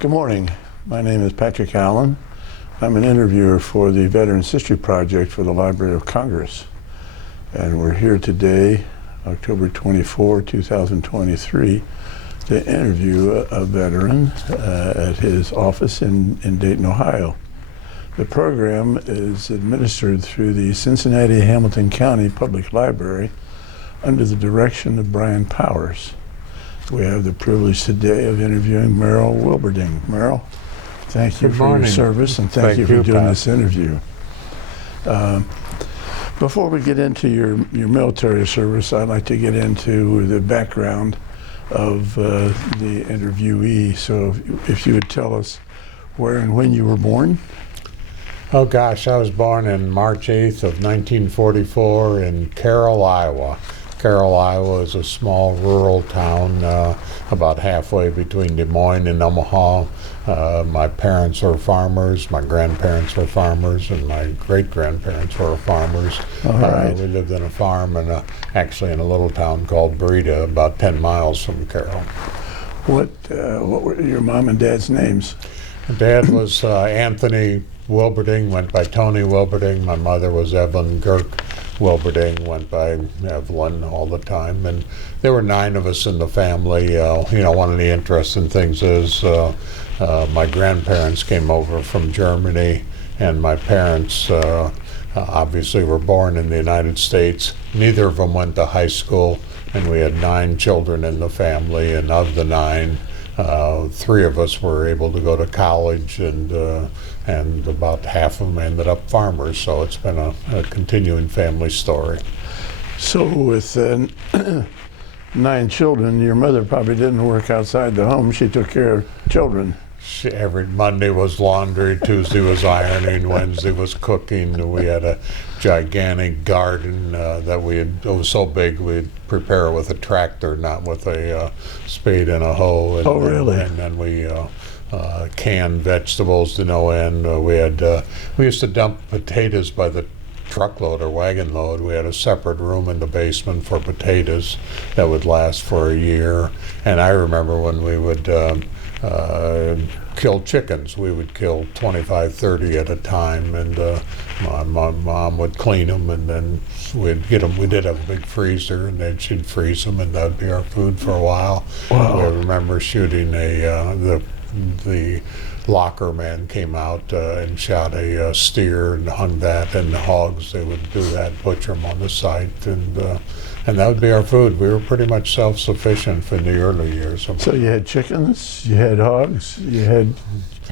Good morning. My name is Patrick Allen. I'm an interviewer for the Veterans History Project for the Library of Congress. And we're here today, October 24, 2023, to interview a veteran at his office in Dayton, Ohio. The program is administered through the Cincinnati-Hamilton County Public Library under the direction of Brian Powers. We have the privilege today of interviewing Merle Wilberding. Merle, thank you for your service and thank you for doing this interview. Before we get into your military service, I'd like to get into the background of the interviewee. So if you would tell us where and when you were born. Oh gosh, I was born in March 8th of 1944 in Carroll, Iowa. Carroll, Iowa is a small rural town about halfway between Des Moines and Omaha. My parents were farmers, my grandparents were farmers, and my great-grandparents were farmers. All right. We lived in a farm actually in a little town called Breda, about 10 miles from Carroll. What were your mom and dad's names? Dad was Anthony Wilberding, went by Tony Wilberding. My mother was Evelyn Girk Wilberding, went by Evelyn all the time. And there were 9 of us in the family. One of the interesting things is my grandparents came over from Germany, and my parents obviously were born in the United States. Neither of them went to high school, and we had 9 children in the family, and of the 9, 3 of us were able to go to college, and about half of them ended up farmers. So it's been a continuing family story. So with 9 children, your mother probably didn't work outside the home. She took care of children. Every Monday was laundry, Tuesday was ironing, Wednesday was cooking. We had a gigantic garden it was so big we'd prepare it with a tractor, not with a spade and a hoe. And, oh, really? And then we canned vegetables to no end. We used to dump potatoes by the truckload or wagon load. We had a separate room in the basement for potatoes that would last for a year. And I remember when we would kill chickens. We would kill 25, 30 at a time, and my mom would clean them, and then we'd get them. We did have a big freezer, and then she'd freeze them, and that'd be our food for a while. Wow. I remember shooting the locker man came out and shot a steer and hung that, and the hogs, they would do that, butcher them on the site, and that would be our food. We were pretty much self-sufficient for the early years. So you had chickens, you had hogs, you had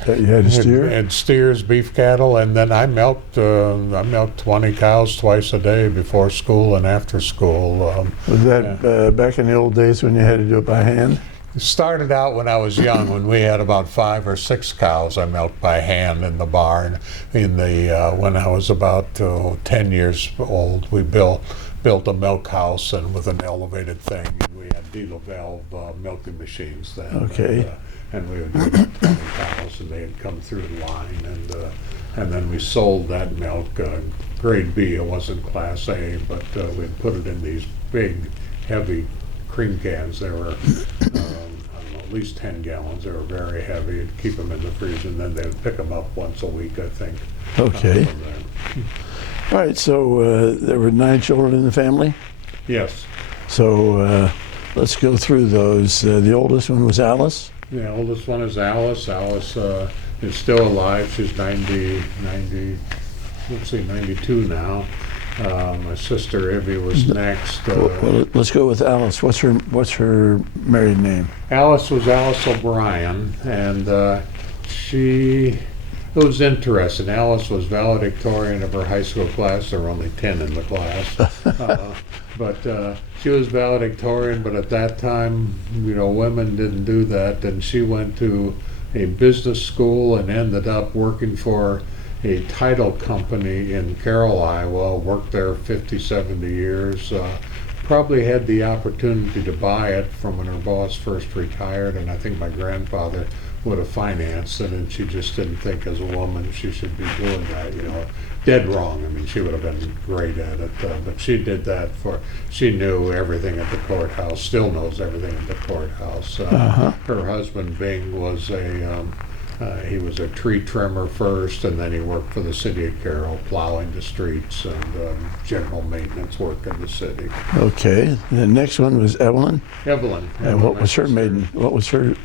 a steer? And steers, beef cattle, and then I milked 20 cows twice a day before school and after school. Was that back in the old days when you had to do it by hand? It started out when I was young, when we had about 5 or 6 cows I milked by hand in the barn. When I was about 10 years old, we built a milk house, and with an elevated thing, and we had diesel valve milking machines then. Okay. And we would do about 20 cows, and they had come through the line, and then we sold that milk, grade B. It wasn't class A, but we'd put it in these big, heavy cream cans. They were, at least 10 gallons. They were very heavy. You'd keep them in the freezer, and then they would pick them up once a week, I think. Okay. All right, so there were 9 children in the family? Yes. So let's go through those. The oldest one was Alice? The oldest one is Alice. Alice is still alive. She's 92 now. My sister Ivy was next. Well, let's go with Alice. What's her married name? Alice was Alice O'Brien, and it was interesting. Alice was valedictorian of her high school class. There were only 10 in the class. But she was valedictorian, but at that time, women didn't do that. And she went to a business school and ended up working for a title company in Carroll, Iowa, worked there 50, 70 years. Probably had the opportunity to buy it from when her boss first retired, and I think my grandfather would have financed it, and she just didn't think as a woman she should be doing that, you know. Dead wrong. I mean, she would have been great at it, but she did that she knew everything at the courthouse, still knows everything at the courthouse. Her husband, Bing, was he was a tree trimmer first, and then he worked for the city of Carroll, plowing the streets and general maintenance work in the city. Okay. The next one was Evelyn. Evelyn. And what was her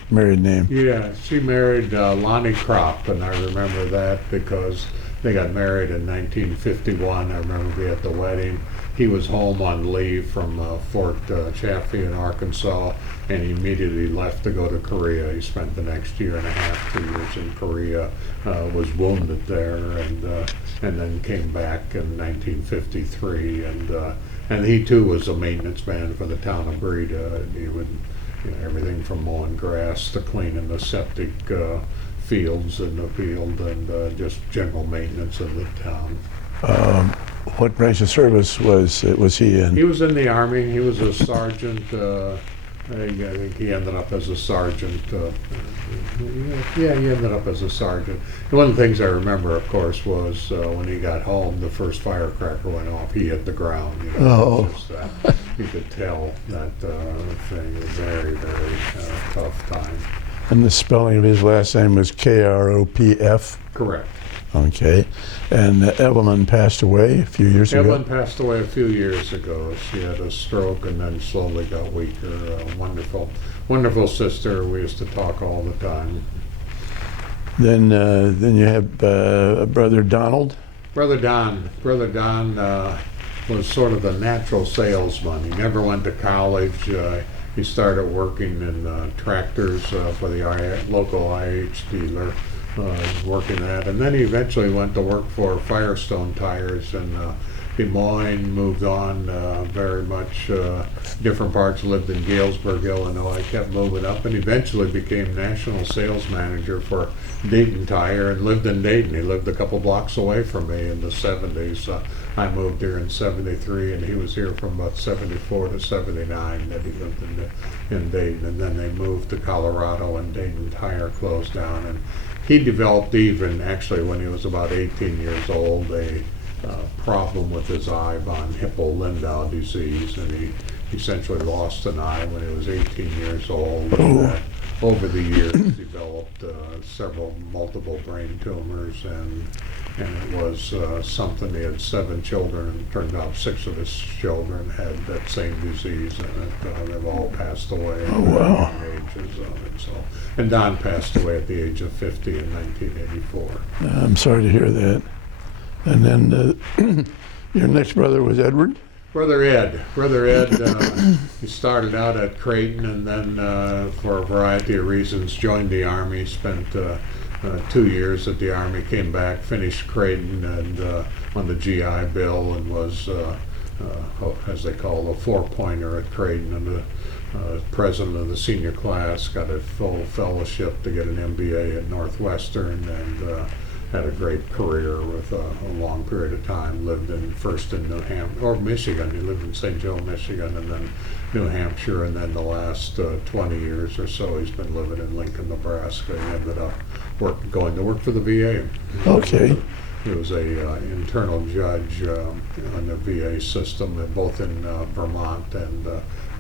married name? Yeah, she married Lonnie Kropp, and I remember that because they got married in 1951. I remember being at the wedding. He was home on leave from Fort Chaffee in Arkansas, and he immediately left to go to Korea. He spent the next year and a half, 2 years in Korea, was wounded there, and then came back in 1953. And he too was a maintenance man for the town of Breda. He would, you know, everything from mowing grass to cleaning the septic fields in the field, and just general maintenance of the town. What branch of service was he in? He was in the Army. He was a sergeant. I think he ended up as a sergeant. Yeah, he ended up as a sergeant. And one of the things I remember, of course, was when he got home, the first firecracker went off. He hit the ground. You know, you could tell that thing was very, very tough time. And the spelling of his last name was Kropf? Correct. Okay. And Evelyn passed away a few years ago? Evelyn passed away a few years ago. She had a stroke and then slowly got weaker. Wonderful, wonderful sister. We used to talk all the time. Then you have brother Donald? Brother Don was sort of the natural salesman. He never went to college. He started working in tractors for the local IH dealer. Working that, and then he eventually went to work for Firestone Tires in Des Moines, moved on very much different parts, lived in Galesburg, Illinois, kept moving up, and eventually became national sales manager for Dayton Tire and lived in Dayton. He lived a couple blocks away from me in the 70s. I moved here in 73, and he was here from about 74 to 79 that he lived in Dayton, and then they moved to Colorado, and Dayton Tire closed down. And he developed, even actually when he was about 18 years old, a problem with his eye von Hippel-Lindau disease, and he essentially lost an eye when he was 18 years old. Over the years developed multiple brain tumors, and it was something. He had 7 children, and it turned out 6 of his children had that same disease, and they've all passed away at varying ages of it. And Don passed away at the age of 50 in 1984. I'm sorry to hear that. And then your next brother was Edward? Brother Ed, he started out at Creighton, and then for a variety of reasons joined the Army, spent 2 years at the Army, came back, finished Creighton and on the GI Bill, and was, as they call it, a 4-pointer at Creighton, and president of the senior class, got a full fellowship to get an MBA at Northwestern, and had a great career with a long period of time. Lived first in New Hampshire, or Michigan. He lived in St. Joe, Michigan, and then New Hampshire, and then the last 20 years or so he's been living in Lincoln, Nebraska. He ended up going to work for the VA. Okay. He was a internal judge on the VA system, both in Vermont and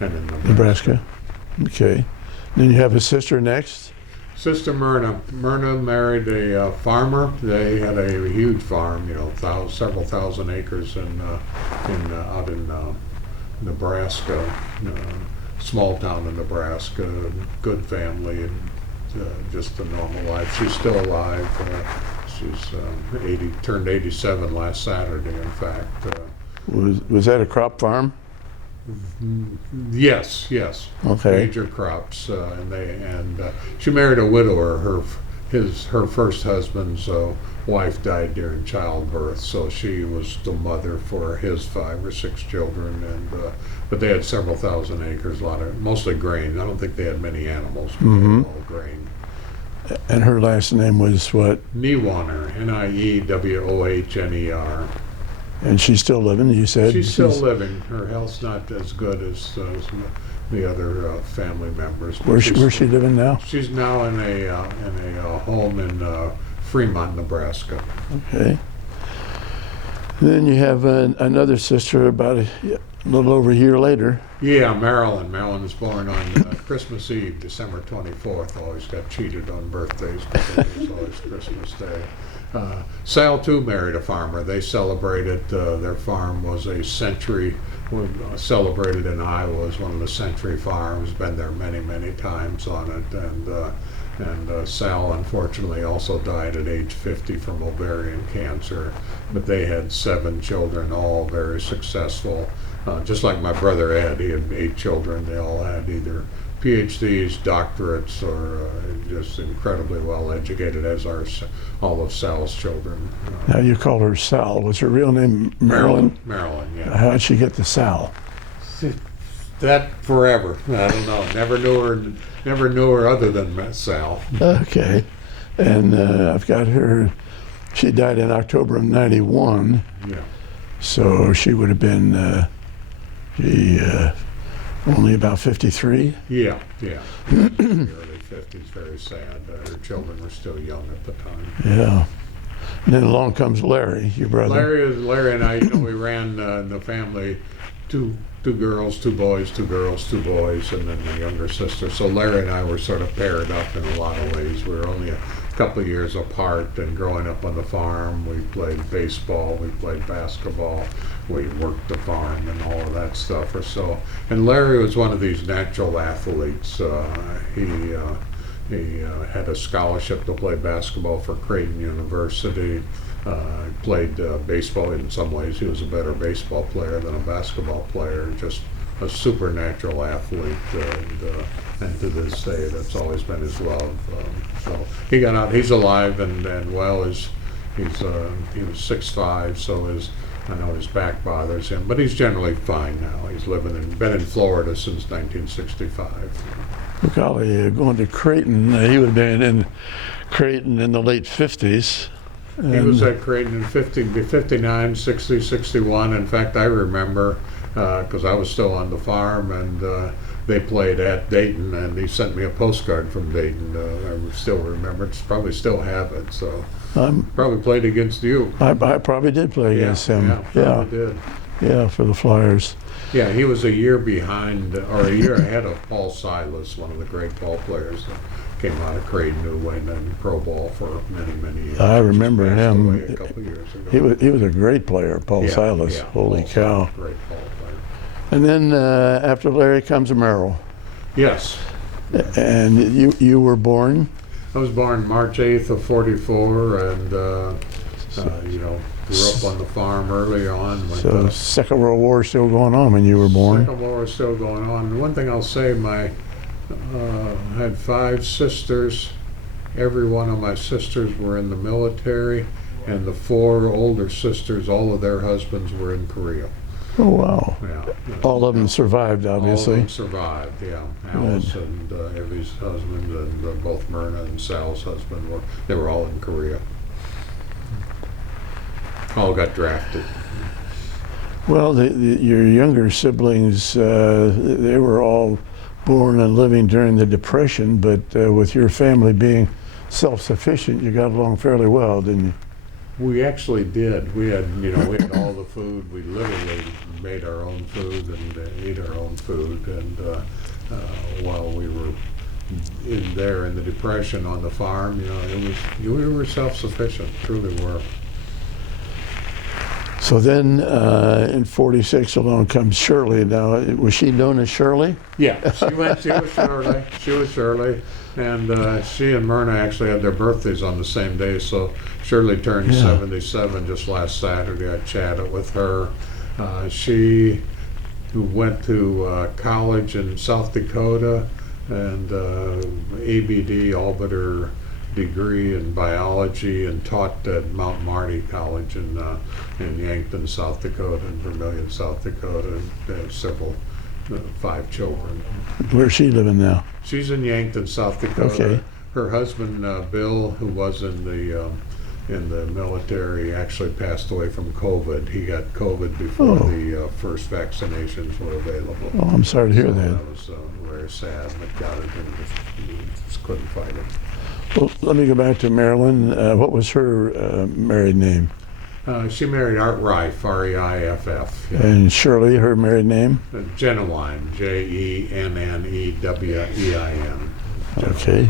in Nebraska. Okay. Then you have a sister next? Sister Myrna. Myrna married a farmer. They had a huge farm, you know, several thousand acres out in Nebraska, small town in Nebraska. Good family, and just a normal life. She's still alive. She's turned 87 last Saturday, in fact. Was that a crop farm? Yes. Okay. Major crops, and she married a widower. Her first husband's wife died during childbirth, so she was the mother for his 5 or 6 children, and but they had several thousand acres, mostly grain. I don't think they had many animals, but they had all grain. And her last name was what? Niewohner, Niewohner. And she's still living, you said? She's still living. Her health's not as good as the other family members. But Where's she living now? She's now in a home in Fremont, Nebraska. Okay. Then you have another sister about a little over a year later. Yeah, Marilyn. Marilyn was born on Christmas Eve, December 24th. Always got cheated on birthdays because it was always Christmas Day. Sal, too, married a farmer. They celebrated, their farm was a century, celebrated in Iowa as one of the century farms, been there many, many times on it. And Sal, unfortunately, also died at age 50 from ovarian cancer. But they had 7 children, all very successful. Just like my brother Ed, he had 8 children. They all had either PhDs, doctorates, or just incredibly well educated, as are all of Sal's children. Now you call her Sal. Was her real name Marilyn? Marilyn, yeah. How'd she get the Sal? That forever. I don't know. Never knew her other than Sal. Okay. And I've got her, she died in October of 91. Yeah. So she would have been only about 53. Yeah. Early 50s, very sad. Her children were still young at the time. Yeah. And then along comes Larry, your brother. Larry and I, we ran the family, two girls, 2 boys, 2 girls, 2 boys, and then the younger sister. So Larry and I were sort of paired up in a lot of ways. We were only a couple of years apart, and growing up on the farm, we played baseball, we played basketball, we worked the farm and all of that stuff or so. And Larry was one of these natural athletes. He had a scholarship to play basketball for Creighton University. Played baseball. In some ways, he was a better baseball player than a basketball player. Just a supernatural athlete, and to this day, that's always been his love. So he got out. He's alive and well. He was 6'5", so I know his back bothers him, but he's generally fine now. He's been in Florida since 1965. Well, golly, going to Creighton, he would have been in Creighton in the late 50s. He was at Creighton in 59, 60, 61. In fact, I remember, because I was still on the farm, and they played at Dayton, and he sent me a postcard from Dayton. I still remember it, probably still have it. So probably played against you. I probably did play against him. Yeah, did. Yeah, for the Flyers. Yeah, he was a year behind, or a year ahead of Paul Silas, one of the great ball players that came out of Creighton, who went in pro ball for many, many years. I remember Passed him. away a couple years ago. He was a great player, Paul Silas. Yeah, Holy Paul cow. Silas, great ball player. And then after Larry comes Merle. Yes. And you were born? I was born March 8th of 44, and grew up on the farm early on. So Second World War still going on when you were born? Second War was still going on. One thing I'll say, I had 5 sisters. Every one of my sisters were in the military, and the 4 older sisters, all of their husbands were in Korea. Oh, wow. Yeah. All of them survived, obviously. All of them survived, yeah. Alice and Evie's husband, and both Myrna and Sal's husband they were all in Korea. All got drafted. Well, your younger siblings, they were all born and living during the Depression, but with your family being self-sufficient, you got along fairly well, didn't you? We actually did. We had all the food. We literally made our own food and ate our own food. And while we were in the Depression on the farm, we were self-sufficient. Truly were. So then, in '46, along comes Shirley. Now, was she known as Shirley? Yeah, she was Shirley. She was Shirley. And she and Myrna actually had their birthdays on the same day, so Shirley turned 77 just last Saturday. I chatted with her. She went to college in South Dakota, and ABD, all but her degree in biology, and taught at Mount Marty College in Yankton, South Dakota, and Vermillion, South Dakota, and they have 5 children. Where's she living now? She's in Yankton, South Dakota. Okay. Her husband, Bill, who was in the in the military, actually passed away from COVID. He got COVID before Oh. the first vaccinations were available. Oh, I'm sorry to hear So that. that was very sad, but got it and just couldn't fight it. Well, let me go back to Marilyn. What was her married name? She married Art Reif, R-E-I-F-F. Yeah. And Shirley, her married name? Genuine, Jennewein. Okay.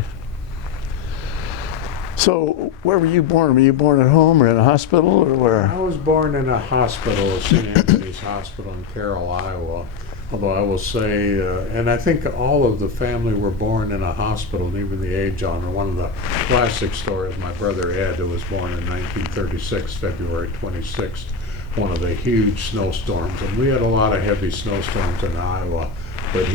So, where were you born? Were you born at home or in a hospital or where? I was born in a hospital, St. Anthony's Hospital in Carroll, Iowa. Although I will say, and I think all of the family were born in a hospital, and even the age on. One of the classic stories, my brother Ed, who was born in 1936, February 26th, one of the huge snowstorms. And we had a lot of heavy snowstorms in Iowa, but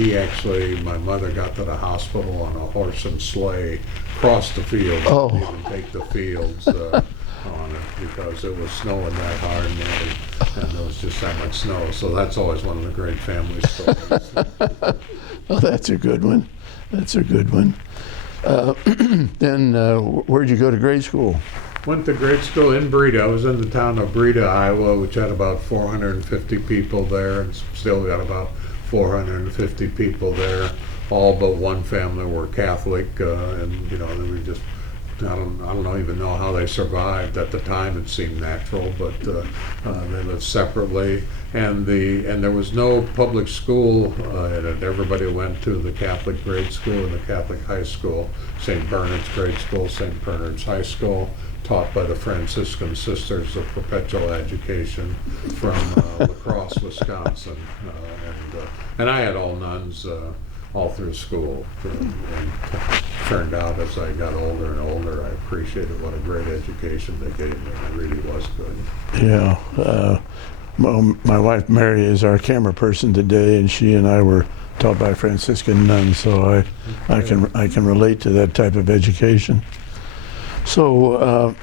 my mother got to the hospital on a horse and sleigh, crossed the field, Oh. didn't even take the fields on it because it was snowing that hard and there was just that much snow. So that's always one of the great family stories. Oh, that's a good one. That's a good one. Then, where'd you go to grade school? Went to grade school in Breda. I was in the town of Breda, Iowa, which had about 450 people there, and still got about 450 people there. All but one family were Catholic, and they were just. I don't even know how they survived. At the time, it seemed natural, but they lived separately, and there was no public school in it. Everybody went to the Catholic grade school and the Catholic high school, St. Bernard's grade school, St. Bernard's high school, taught by the Franciscan Sisters of Perpetual Education from La Crosse, Wisconsin, and I had all nuns. All through school, and turned out as I got older and older, I appreciated what a great education they gave me. It really was good. Yeah. My wife Mary is our camera person today, and she and I were taught by Franciscan nuns, so I can relate to that type of education. So,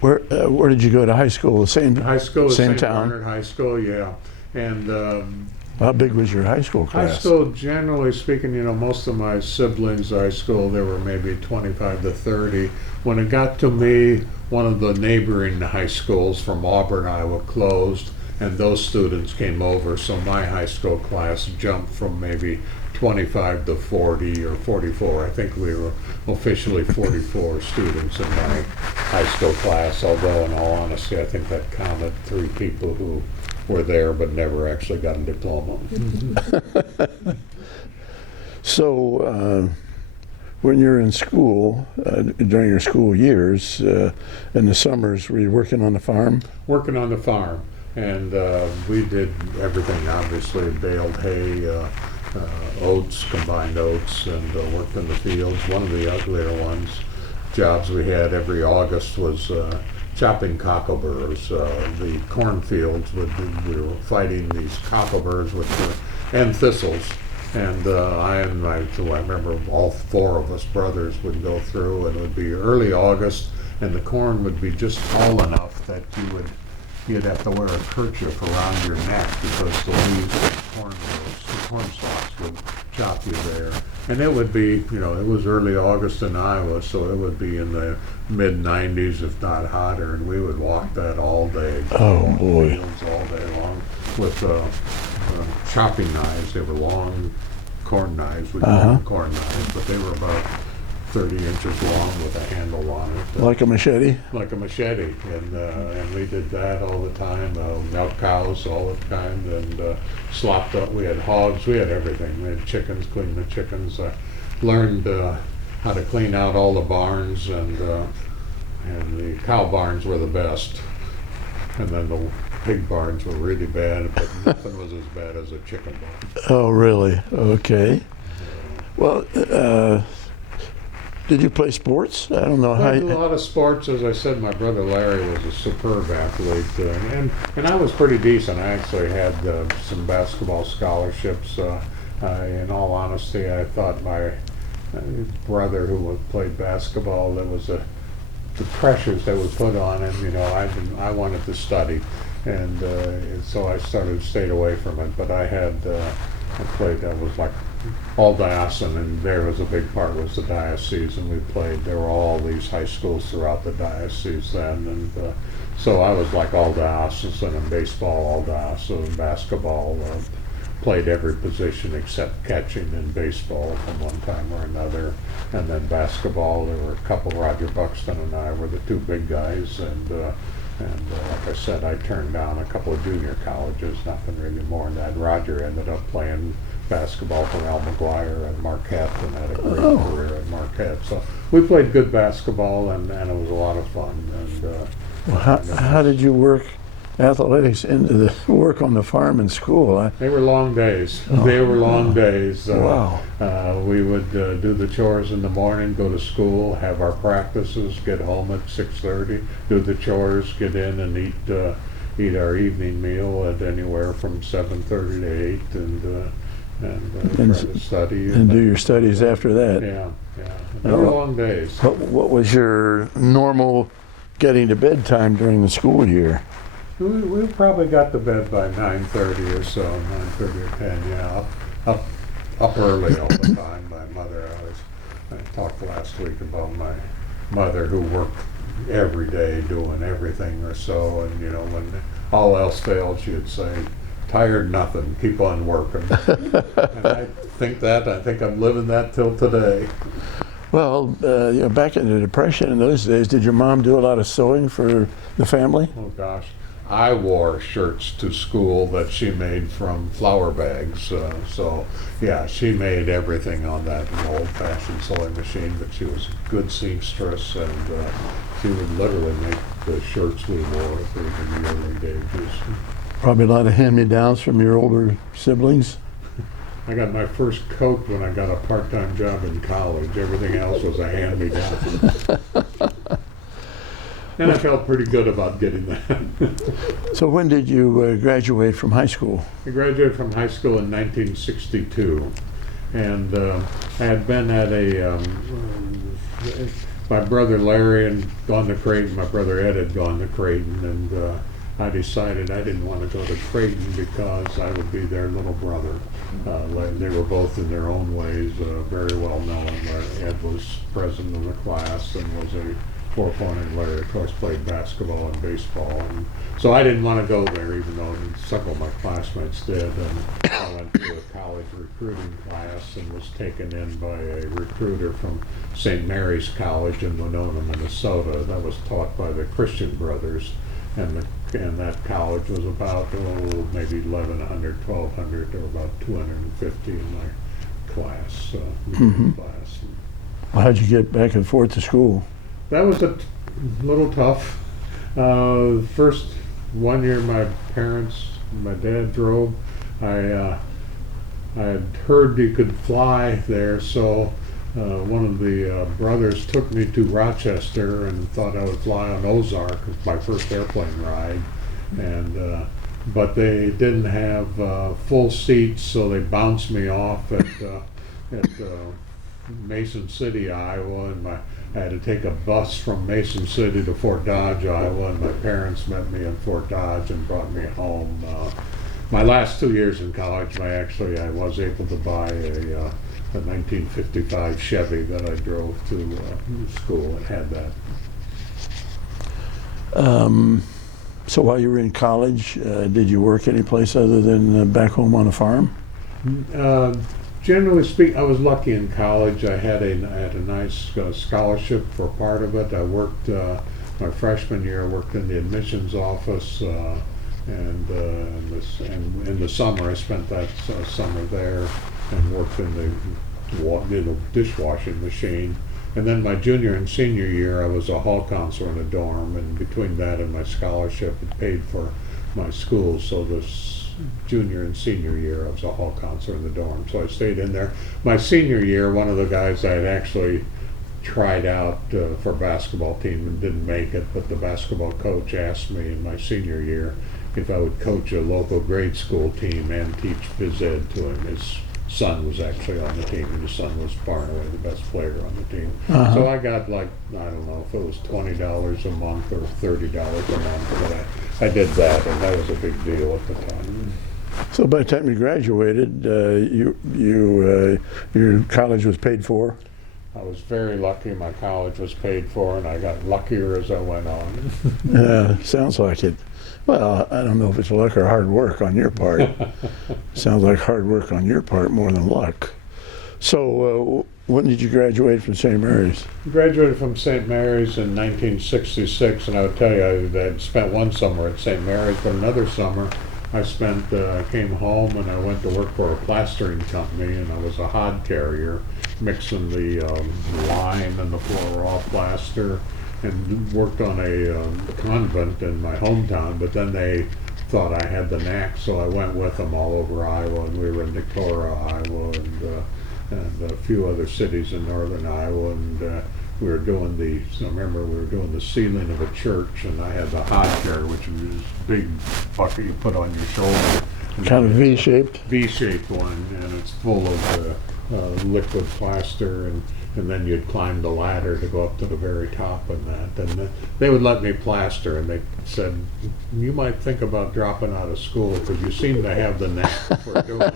where did you go to high school? The same High school, same St. town. Bernard High School, yeah, and. How big was your high school class? High school, generally speaking, most of my siblings' high school, there were maybe 25 to 30. When it got to me, one of the neighboring high schools from Auburn, Iowa, closed, and those students came over. So my high school class jumped from maybe 25 to 40 or 44. I think we were officially 44 students in my high school class, although in all honesty, I think that counted 3 people who were there but never actually got a diploma. So, when you're in school, during your school years, in the summers, were you working on the farm? Working on the farm, and we did everything, obviously, baled hay, oats, combined oats, and worked in the fields. One of the uglier jobs we had every August was chopping cockleburrs. The cornfields we were fighting these cockleburrs and thistles, and I remember all 4 of us brothers would go through, and it would be early August, and the corn would be just tall enough that you'd have to wear a kerchief around your neck because the leaves of the corn stalks would chop you there. And it would be, it was early August in Iowa, so it would be in the mid-90s, if not hotter, and we would walk that all day. Oh, boy. Fields all day long with chopping knives. They were long corn knives. We called them corn knives, but they were about 30 inches long with a handle on it. Like a machete? Like a machete, and we did that all the time. Milk cows all the time, and slopped up. We had hogs, we had everything. We had chickens, cleaned the chickens. I learned how to clean out all the barns, and the cow barns were the best, and then the pig barns were really bad, but nothing was as bad as a chicken barn. Oh, really? Okay. Well, did you play sports? I don't know how. I did a lot of sports. As I said, my brother Larry was a superb athlete, and I was pretty decent. I actually had some basketball scholarships. In all honesty, I thought my brother, who played basketball, there was the pressures that were put on him. I wanted to study, and so I stayed away from it. But I played. I was like all diocesan, and there was a big part was the diocese, and we played. There were all these high schools throughout the diocese then, and so I was like all diocesan, and baseball all diocesan, basketball. Played every position except catching in baseball from one time or another, and then basketball. There were a couple. Roger Buxton and I were the two big guys, and like I said, I turned down a couple of junior colleges. Nothing really more than that. Roger ended up playing basketball for Al McGuire at Marquette and had a great career at Marquette. So we played good basketball, and it was a lot of fun. And Well, how did you work athletics into the work on the farm and school? They were long days. They were long days. Wow. We would do the chores in the morning, go to school, have our practices, get home at 6:30, do the chores, get in and eat our evening meal at anywhere from 7:30 to 8, and try to study. And do your studies after that. Yeah. They were long days. What was your normal getting to bed time during the school year? We probably got to bed by 9:30 or so, 9:30 or 10. Yeah, up early all the time. My mother, I talked last week about my mother who worked every day doing everything or so, and when all else failed, she'd say, "Tired nothing, keep on working." And I think I'm living that till today. Well, back in the Depression in those days, did your mom do a lot of sewing for the family? Oh gosh. I wore shirts to school that she made from flour bags. So, yeah, she made everything on that old-fashioned sewing machine, but she was a good seamstress, and she would literally make the shirts we wore in the early days. Probably a lot of hand-me-downs from your older siblings? I got my first coat when I got a part-time job in college. Everything else was a hand-me-down. And I felt pretty good about getting that. So when did you graduate from high school? I graduated from high school in 1962, and I had been at my brother Larry had gone to Creighton, my brother Ed had gone to Creighton, and I decided I didn't want to go to Creighton because I would be their little brother. They were both in their own ways very well known. Ed was president of the class and was a four-point Larry, of course, played basketball and baseball, and so I didn't want to go there, even though several of my classmates did. And I went to a college recruiting class and was taken in by a recruiter from St. Mary's College in Winona, Minnesota, that was taught by the Christian Brothers, and that college was about maybe 1,100, 1,200, or about 250 in my class, class. Well, how'd you get back and forth to school? That was a little tough. First 1 year my dad drove. I had heard you could fly there, so one of the brothers took me to Rochester and thought I would fly on Ozark, my first airplane ride. And but they didn't have full seats, so they bounced me off at Mason City, Iowa, and I had to take a bus from Mason City to Fort Dodge, Iowa, and my parents met me in Fort Dodge and brought me home. My last 2 years in college, I was able to buy a 1955 Chevy that I drove to school and had that. So while you were in college, did you work any place other than back home on a farm? Generally speaking, I was lucky in college. I had a nice scholarship for part of it. I worked my freshman year. I worked in the admissions office, and in the summer I spent that summer there and worked in the dishwashing machine. And then my junior and senior year, I was a hall counselor in a dorm, and between that and my scholarship, it paid for my school. So this junior and senior year, I was a hall counselor in the dorm, so I stayed in there. My senior year, one of the guys I had actually tried out for basketball team and didn't make it, but the basketball coach asked me in my senior year if I would coach a local grade school team and teach phys ed to him. His son was actually on the team, and his son was far and away the best player on the team. So I got I don't know if it was $20 a month or $30 a month, but I did that, and that was a big deal at the time. So by the time you graduated, your college was paid for? I was very lucky. My college was paid for, and I got luckier as I went on. Yeah, sounds like it. Well, I don't know if it's luck or hard work on your part. Sounds like hard work on your part more than luck. So when did you graduate from St. Mary's? Graduated from St. Mary's in 1966, and I would tell you, I had spent one summer at St. Mary's, but another summer I came home and I went to work for a plastering company, and I was a hod carrier, mixing the lime and the floor raw plaster, and worked on a convent in my hometown, but then they thought I had the knack, so I went with them all over Iowa, and we were in Decorah, Iowa, and a few other cities in northern Iowa, and we were doing I remember we were doing the ceiling of a church, and I had the hod carrier, which was this big bucket you put on your shoulder. Kind of V-shaped? V-shaped one, and it's full of liquid plaster, and then you'd climb the ladder to go up to the very top of that. And they would let me plaster, and they said, you might think about dropping out of school because you seem to have the knack for doing it.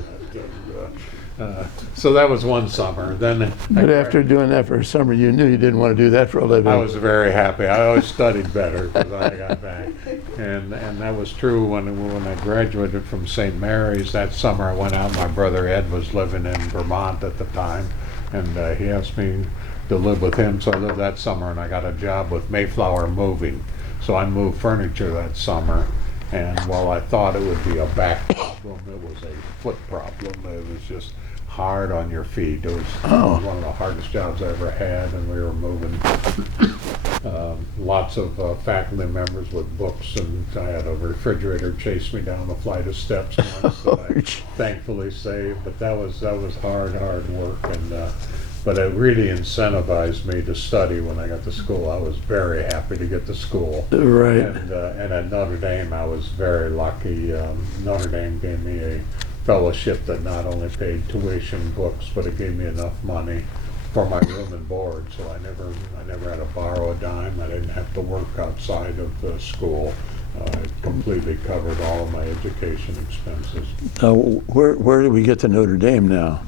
So that was one summer. Then, But after doing that for a summer, you knew you didn't want to do that for a living. I was very happy. I always studied better because I got back, and that was true when I graduated from St. Mary's. That summer I went out. My brother Ed was living in Vermont at the time, and he asked me to live with him. So I lived that summer, and I got a job with Mayflower Moving. So I moved furniture that summer. And while I thought it would be a back problem, it was a foot problem. It was just hard on your feet. It was one of the hardest jobs I ever had, and we were moving lots of faculty members with books, and I had a refrigerator chase me down a flight of steps once that I thankfully saved. But that was hard work, and but it really incentivized me to study when I got to school. I was very happy to get to school. Right. And at Notre Dame, I was very lucky. Notre Dame gave me a fellowship that not only paid tuition, books, but it gave me enough money for my room and board. So I never had to borrow a dime. I didn't have to work outside of the school. It completely covered all of my education expenses. Where did we get to Notre Dame now?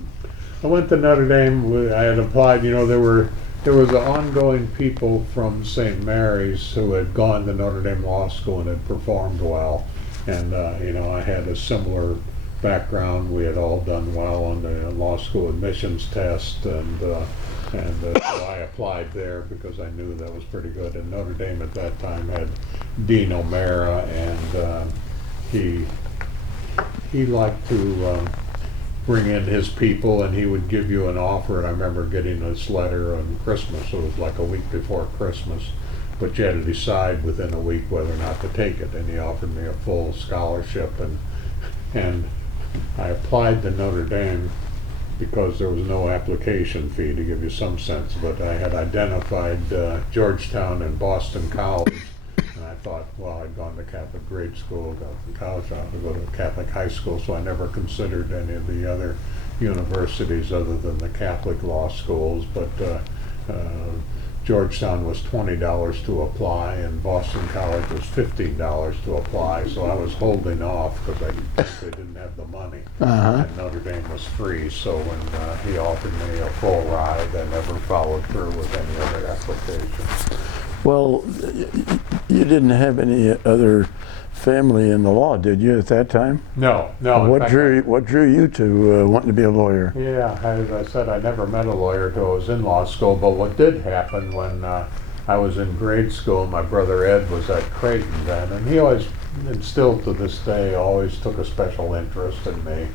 I went to Notre Dame. I had applied. There was ongoing people from St. Mary's who had gone to Notre Dame Law School and had performed well, and I had a similar background. We had all done well on the law school admissions test, and so I applied there because I knew that was pretty good. And Notre Dame at that time had Dean O'Mara, and he liked to bring in his people, and he would give you an offer. And I remember getting this letter on Christmas. It was like a week before Christmas, but you had to decide within a week whether or not to take it. And he offered me a full scholarship, and I applied to Notre Dame because there was no application fee, to give you some sense. But I had identified Georgetown and Boston College. And I thought, well, I'd gone to Catholic grade school, got to college, I had to go to Catholic high school, so I never considered any of the other universities other than the Catholic law schools. But Georgetown was $20 to apply, and Boston College was $15 to apply, so I was holding off because they didn't have the money. And Notre Dame was free, so when he offered me a full ride, I never followed through with any other application. Well, you didn't have any other family in the law, did you, at that time? No. What drew you to wanting to be a lawyer? Yeah, as I said, I never met a lawyer until I was in law school, but what did happen when I was in grade school, my brother Ed was at Creighton then, and he always, and still to this day, always took a special interest in me.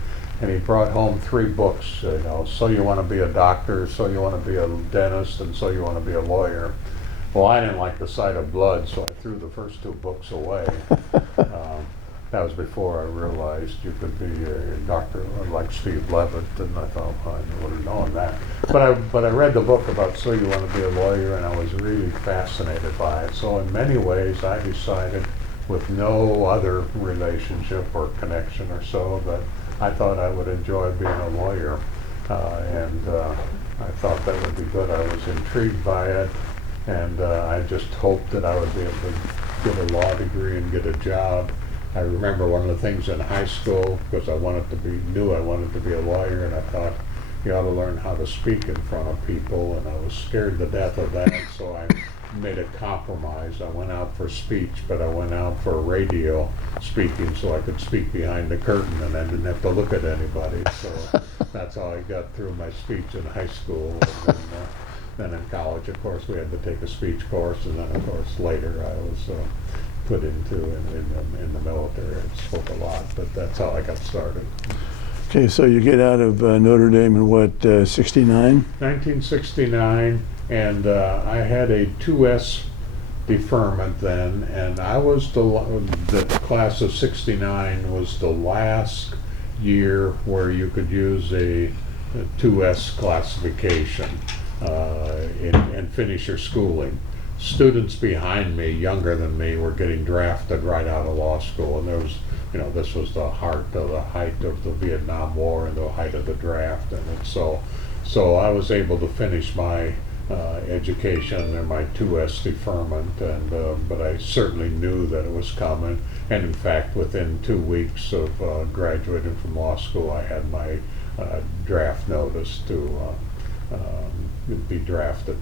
And he brought home 3 books, So You Want to Be a Doctor, So You Want to Be a Dentist, and So You Want to Be a Lawyer. Well, I didn't like the sight of blood, so I threw the first 2 books away. That was before I realized you could be a doctor like Steve Levitt, and I thought, well, I would have known that. But I read the book about So You Want to Be a Lawyer, and I was really fascinated by it. So in many ways, I decided, with no other relationship or connection or so, that I thought I would enjoy being a lawyer. And I thought that would be good. I was intrigued by it. And I just hoped that I would be able to get a law degree and get a job. I remember one of the things in high school, because knew I wanted to be a lawyer, and I thought, you ought to learn how to speak in front of people, and I was scared to death of that, so I made a compromise. I went out for speech, but I went out for radio speaking so I could speak behind the curtain and I didn't have to look at anybody. So that's how I got through my speech in high school. And then in college, of course, we had to take a speech course, and then, of course, later I was put into in the military. I spoke a lot, but that's how I got started. Okay, so you get out of Notre Dame in what, 69? 1969, and I had a 2S deferment then, and I was the class of 69 was the last year where you could use a 2S classification and finish your schooling. Students behind me, younger than me, were getting drafted right out of law school, and there was, this was the height of the Vietnam War and the height of the draft, and so I was able to finish my education and my 2S deferment, and but I certainly knew that it was coming, and in fact, within 2 weeks of graduating from law school, I had my draft notice to be drafted.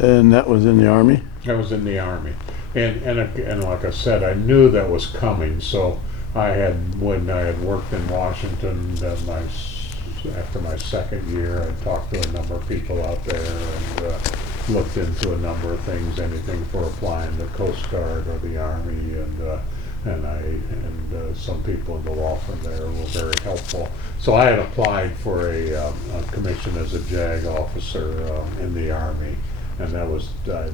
And that was in the Army? I was in the Army, and like I said, I knew that was coming. So when I had worked in Washington, after my second year, I talked to a number of people out there and looked into a number of things, anything for applying the Coast Guard or the Army, and some people in the law firm there were very helpful. So I had applied for a commission as a JAG officer in the Army. And I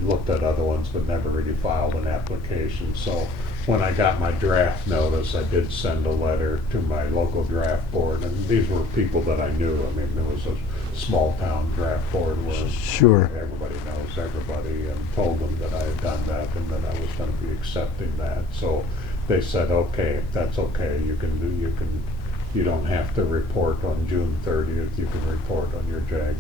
looked at other ones, but never really filed an application. So when I got my draft notice, I did send a letter to my local draft board, and these were people that I knew. I mean, there was a small town draft board where sure, everybody knows everybody, and told them that I had done that and that I was going to be accepting that. So they said, okay, that's okay. You don't have to report on June 30th. You can report on your JAG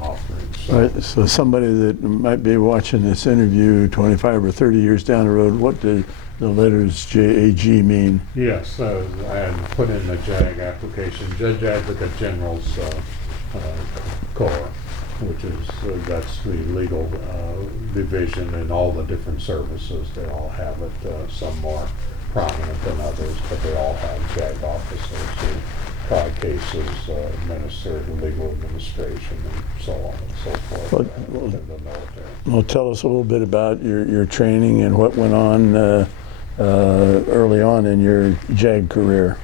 offering. So. Right, so somebody that might be watching this interview 25 or 30 years down the road, what do the letters JAG mean? Yes, I had put in the JAG application, Judge Advocate General's Corps, which is that's the legal division in all the different services. They all have it, some more prominent than others, but they all have JAG officers who try cases, administer legal administration, and so on and so forth in the military. Well, tell us a little bit about your training and what went on early on in your JAG career.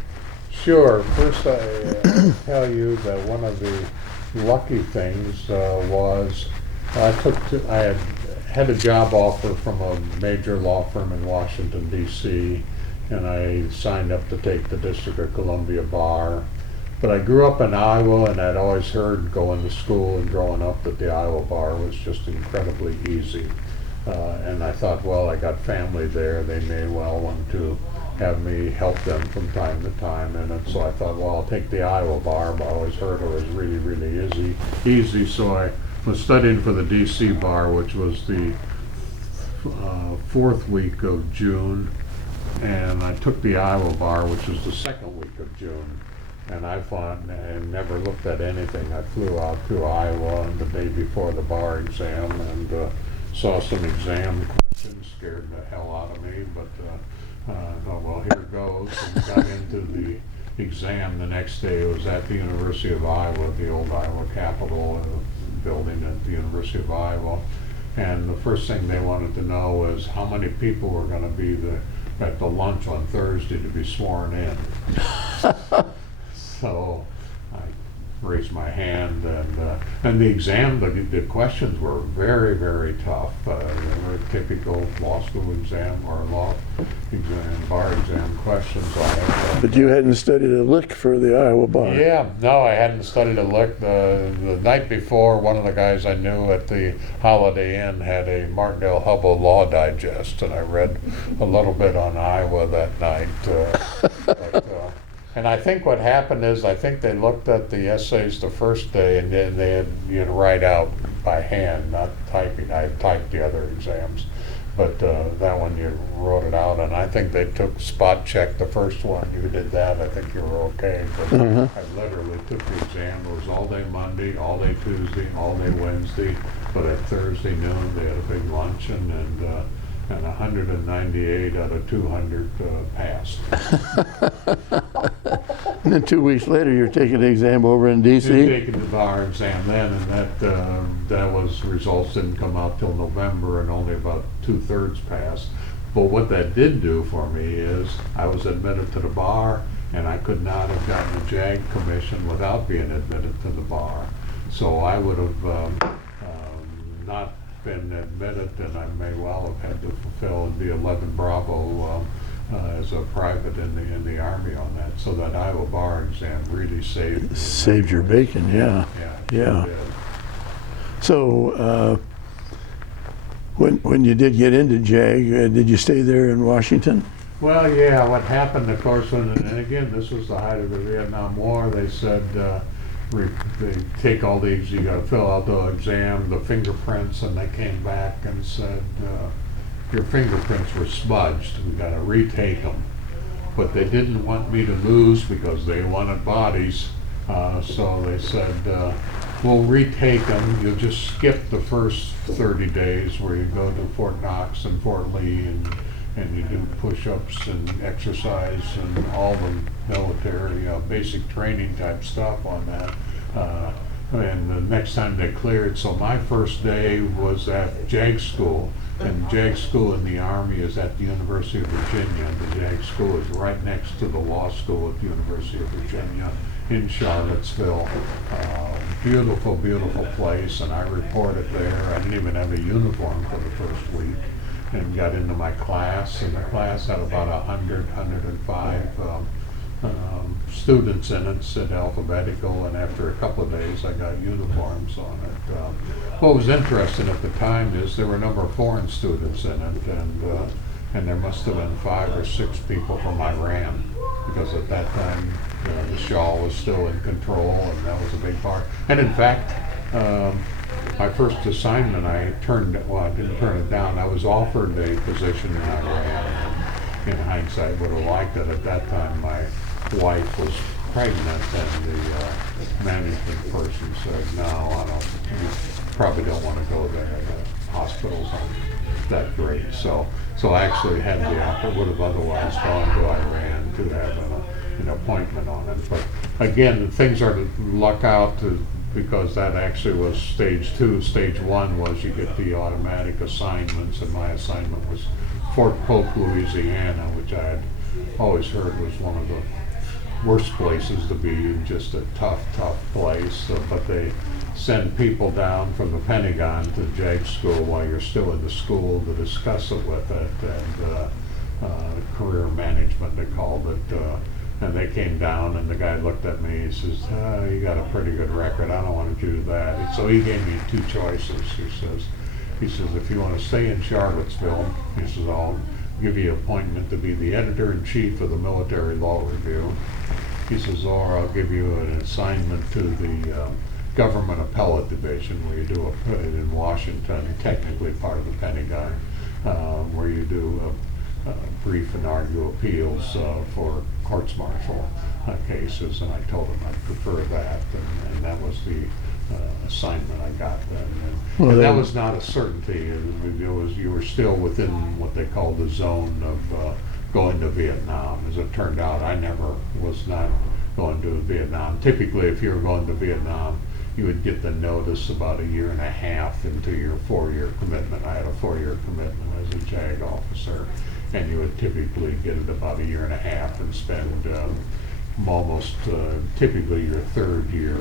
Sure. First, I tell you that one of the lucky things was I had a job offer from a major law firm in Washington, D.C., and I signed up to take the District of Columbia bar. But I grew up in Iowa, and I'd always heard going to school and growing up that the Iowa bar was just incredibly easy. And I thought, well, I got family there. They may well want to have me help them from time to time. And so I thought, well, I'll take the Iowa bar, but I always heard it was really, really easy. So I was studying for the D.C. bar, which was the fourth week of June. And I took the Iowa bar, which was the second week of June. And I never looked at anything. I flew out to Iowa on the day before the bar exam and saw some exam questions, scared the hell out of me, but I thought, well, here goes, and got into the exam the next day. It was at the University of Iowa, the old Iowa Capitol building at the University of Iowa. And the first thing they wanted to know was how many people were going to be at the lunch on Thursday to be sworn in. So I raised my hand, and the exam, the questions were very, very tough. They were typical law school exam or bar exam questions. But you hadn't studied a lick for the Iowa bar. Yeah, no, I hadn't studied a lick. The night before, one of the guys I knew at the Holiday Inn had a Martindale Hubbell Law Digest, and I read a little bit on Iowa that night. And I think what happened is, I think they looked at the essays the first day, and then they had write out by hand, not typing. I typed the other exams. But that one you wrote it out, and I think they took spot check the first one. You did that. I think you were okay. But I literally took the exam. It was all day Monday, all day Tuesday, all day Wednesday. But at Thursday noon, they had a big luncheon, and 198 out of 200 passed. And then 2 weeks later, you're taking the exam over in D.C.? Taking the bar exam then, and that was, results didn't come out till November, and only about 2/3 passed. But what that did do for me is I was admitted to the bar, and I could not have gotten a JAG commission without being admitted to the bar. So I would have not been admitted, and I may well have had to fulfill the 11 Bravo as a private in the Army on that. So that Iowa bar exam really saved your bacon, yeah. Yeah. So when you did get into JAG, did you stay there in Washington? Well, yeah, what happened, of course, and again, this was the height of the Vietnam War, they said, they take all these, you gotta fill out the exam, the fingerprints, and they came back and said, your fingerprints were smudged, we gotta retake them. But they didn't want me to lose because they wanted bodies, so they said, we'll retake them, you'll just skip the first 30 days where you go to Fort Knox and Fort Lee and you do push-ups and exercise and all the military basic training type stuff on that. And the next time they cleared, so my first day was at JAG school, and JAG school in the Army is at the University of Virginia. The JAG school is right next to the law school at the University of Virginia in Charlottesville. Beautiful, beautiful place, and I reported there. I didn't even have a uniform for the first week, and got into my class, and the class had about 105 students in it, said alphabetical, and after a couple of days I got uniforms on it. What was interesting at the time is there were a number of foreign students in it, and there must have been 5 or 6 people from Iran, because at that time the Shah was still in control, and that was a big part. And in fact, my first assignment, I didn't turn it down. I was offered a position in Iran. In hindsight, would have liked it. At that time, my wife was pregnant, and the management person said, "No, you probably don't want to go there. The hospitals aren't that great." So I actually had would have otherwise gone to Iran to have an appointment on it. But again, things are to luck out because that actually was stage 2. Stage 1 was you get the automatic assignments, and my assignment was Fort Polk, Louisiana, which I had always heard was one of the worst places to be, just a tough place. But they send people down from the Pentagon to JAG school while you're still in the school to discuss it with it, and career management, they called it. And they came down, and the guy looked at me, he says, you got a pretty good record, I don't want to do that. So he gave me 2 choices. He says, if you want to stay in Charlottesville, he says, I'll give you an appointment to be the editor-in-chief of the Military Law Review. He says, or I'll give you an assignment to the Government Appellate Division, where you do it in Washington, technically part of the Pentagon, where you do brief and argue appeals for courts-martial cases. And I told him I'd prefer that, and that was the assignment I got then. And that was not a certainty. You were still within what they call the zone of going to Vietnam. As it turned out, I never was not going to Vietnam. Typically, if you were going to Vietnam, you would get the notice about 1.5 years into your 4-year commitment. I had a 4-year commitment as a JAG officer, and you would typically get it about 1.5 years and spend almost typically your 3rd year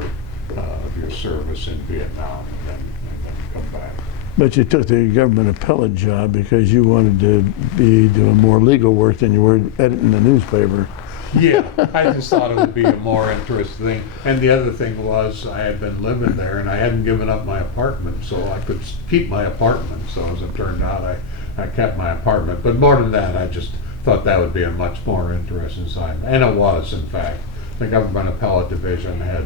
of your service in Vietnam, and then come back. But you took the government appellate job because you wanted to be doing more legal work than you were editing the newspaper. Yeah, I just thought it would be a more interesting thing. And the other thing was I had been living there, and I hadn't given up my apartment, so I could keep my apartment. So as it turned out, I kept my apartment. But more than that, I just thought that would be a much more interesting assignment. And it was, in fact. The Government Appellate Division had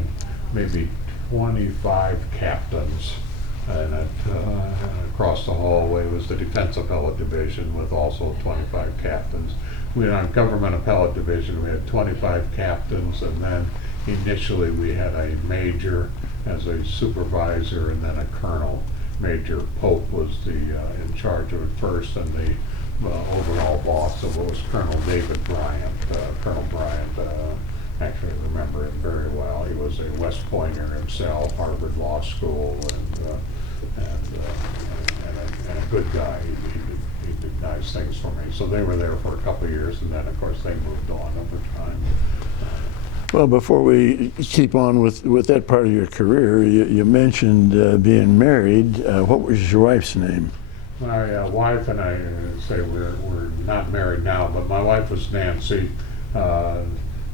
maybe 25 captains And across the hallway was the Defense Appellate Division with also 25 captains. We had our Government Appellate Division, we had 25 captains, and then initially we had a major as a supervisor and then a colonel. Major Pope was in charge of it first, and the overall boss of it was Colonel David Bryant. Colonel Bryant, actually I remember him very well. He was a West Pointer himself, Harvard Law School, and a good guy. He did nice things for me. So they were there for a couple of years, and then of course they moved on over time. Well, before we keep on with that part of your career, you mentioned being married. What was your wife's name? My wife and I say we're not married now, but my wife was Nancy.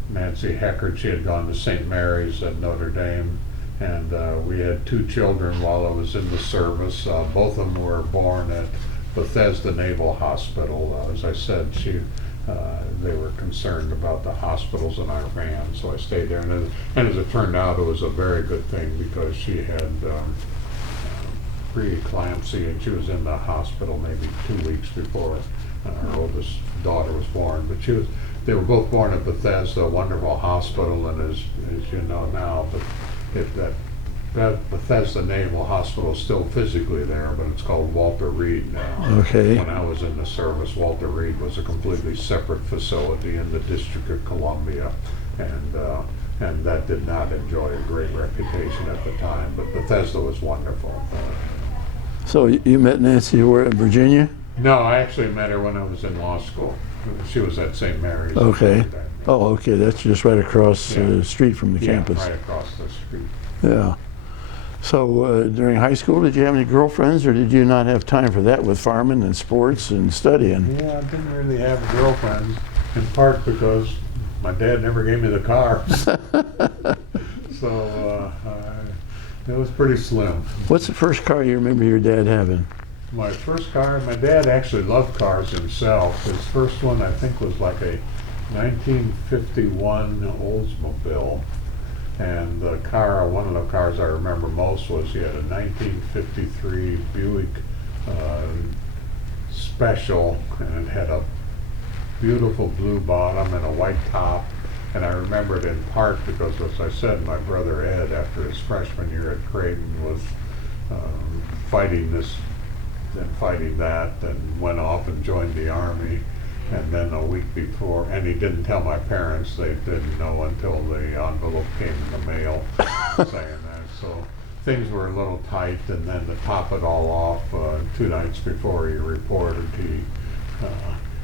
Nancy Heckert. She had gone to St. Mary's at Notre Dame, and we had 2 children while I was in the service. Both of them were born at Bethesda Naval Hospital. As I said, they were concerned about the hospitals in Iran, so I stayed there. And as it turned out, it was a very good thing because she had preeclampsia, and she was in the hospital maybe 2 weeks before her oldest daughter was born. But they were both born at Bethesda, a wonderful hospital, and as you know now, that Bethesda Naval Hospital is still physically there, but it's called Walter Reed now. Okay. When I was in the service, Walter Reed was a completely separate facility in the District of Columbia, and that did not enjoy a great reputation at the time, but Bethesda was wonderful. So you met Nancy where, in Virginia? No, I actually met her when I was in law school. She was at St. Mary's. Okay. Oh, okay. That's just right across the street from the Yeah, campus. right across the street. Yeah. So during high school, did you have any girlfriends, or did you not have time for that with farming and sports and studying? Yeah, I didn't really have girlfriends, in part because my dad never gave me the car. So it was pretty slim. What's the first car you remember your dad having? My first car, my dad actually loved cars himself. His first one, I think, was like a 1951 Oldsmobile. And the car, one of the cars I remember most was he had a 1953 Buick Special, and it had a beautiful blue bottom and a white top. And I remember it in part because, as I said, my brother Ed, after his freshman year at Creighton, was fighting this and fighting that, and went off and joined the Army. And then a week before, and he didn't tell my parents, they didn't know until the envelope came in the mail saying that. So things were a little tight, and then to top it all off, 2 nights before he reported, he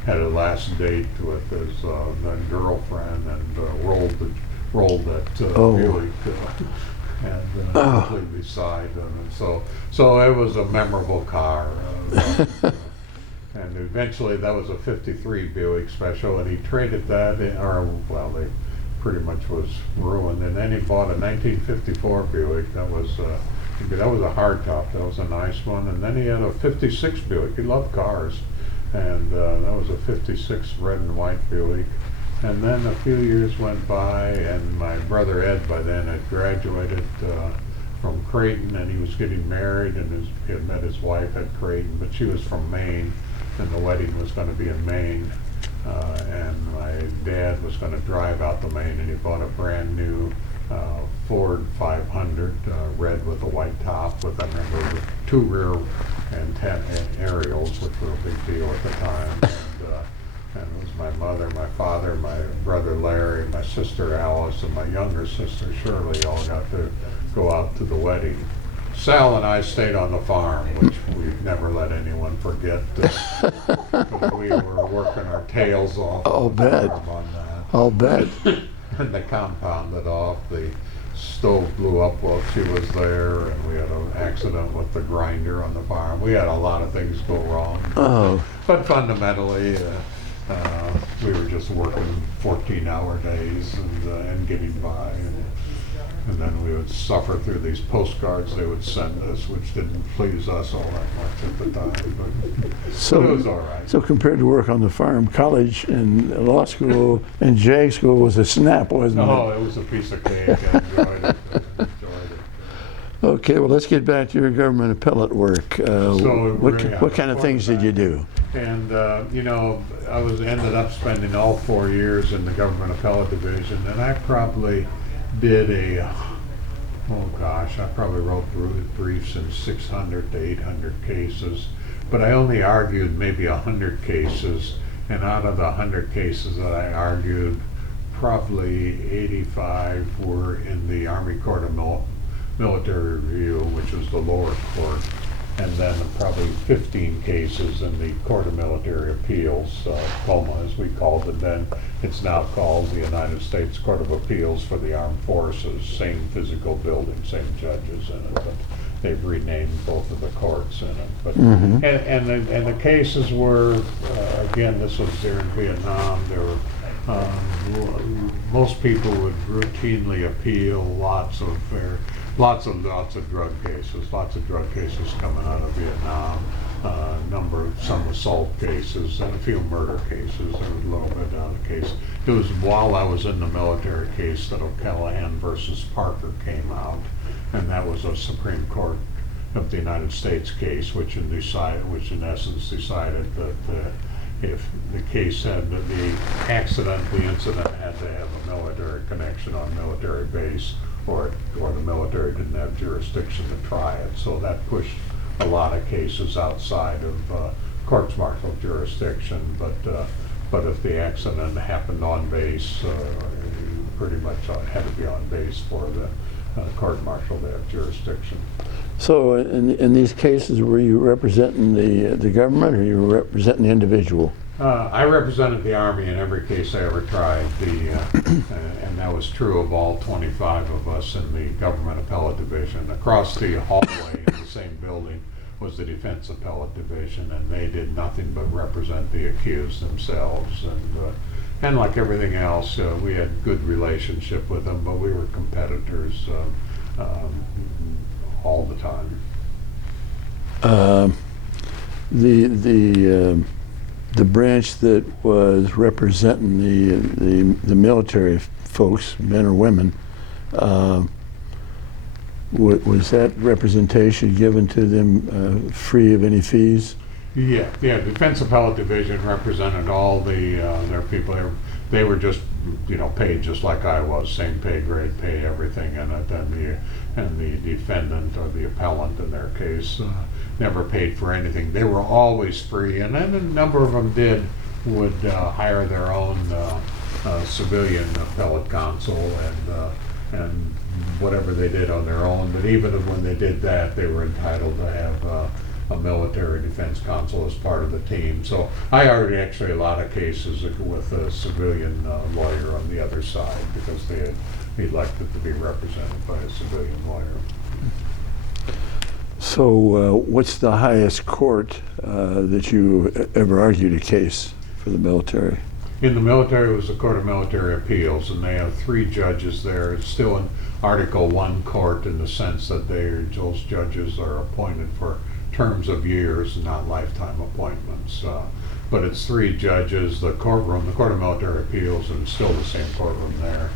had a last date with his then girlfriend, and rolled that Buick and completely side. And so it was a memorable car. And eventually that was a 53 Buick Special, and he traded that in, they pretty much was ruined. And then he bought a 1954 Buick. That was a hardtop. That was a nice one. And then he had a 56 Buick. He loved cars. And that was a 56 red and white Buick. And then a few years went by, and my brother Ed by then had graduated from Creighton, and he was getting married, and he had met his wife at Creighton, but she was from Maine, and the wedding was going to be in Maine, and my dad was going to drive out to Maine, and he bought a brand new Ford 500, red with a white top, with, I remember, 2 rear aerials, which were a big deal at the time. And it was my mother, my father, my brother Larry, my sister Alice, and my younger sister Shirley all got to go out to the wedding. Sal and I stayed on the farm, which we've never let anyone forget. We were working our tails off on that. I'll bet. And they compounded off. The stove blew up while she was there, and we had an accident with the grinder on the farm. We had a lot of things go wrong. Oh. But fundamentally, we were just working 14-hour days and getting by. And then we would suffer through these postcards they would send us, which didn't please us all that much at the time. But it was all right. So compared to work on the farm, college and law school and JAG school was a snap, wasn't it? Oh, it was a piece of cake. I enjoyed it. Okay, well, let's get back to your government appellate work. What kind of things did you do? And you know, ended up spending all 4 years in the government appellate division, and I probably did I probably wrote briefs in 600 to 800 cases, but I only argued maybe 100 cases, and out of the 100 cases that I argued, probably 85 were in the Army Court of Military Review, which was the lower court, and then probably 15 cases in the Court of Military Appeals, COMA as we called it then. It's now called the United States Court of Appeals for the Armed Forces, same physical building, same judges in it, but they've renamed both of the courts in it. But and the cases were, again, this was there in Vietnam. There were most people would routinely appeal lots of drug cases coming out of Vietnam, some assault cases and a few murder cases. There was a little bit out of case. It was while I was in the military case that O'Callaghan versus Parker came out, and that was a Supreme Court of the United States case, which in essence decided that if the case had the incident had to have a military connection on military base, or the military didn't have jurisdiction to try it. So that pushed a lot of cases outside of courts-martial jurisdiction. But if the accident happened on base, pretty much had to be on base for the court-martial to have jurisdiction. So in these cases, were you representing the government, or you were representing the individual? I represented the Army in every case I ever tried, and that was true of all 25 of us in the Government Appellate Division. Across the hallway in the same building was the Defense Appellate Division, and they did nothing but represent the accused themselves. And like everything else, we had good relationship with them, but we were competitors all the time. The branch that was representing the military folks, men or women, was that representation given to them free of any fees? Yeah. Defense Appellate Division represented all their people. They were just, paid just like I was, same pay grade, pay everything in it, and the defendant or the appellant in their case never paid for anything. They were always free, and then a number of them would hire their own civilian appellate counsel and whatever they did on their own. But even when they did that, they were entitled to have a military defense counsel as part of the team. So I argued actually a lot of cases with a civilian lawyer on the other side, because they had elected to be represented by a civilian lawyer. So what's the highest court that you ever argued a case for the military? In the military, it was the Court of Military Appeals, and they have 3 judges there. It's still an Article I court in the sense that those judges are appointed for terms of years, not lifetime appointments. But it's 3 judges. The Court of Military Appeals, and it's still the same courtroom there.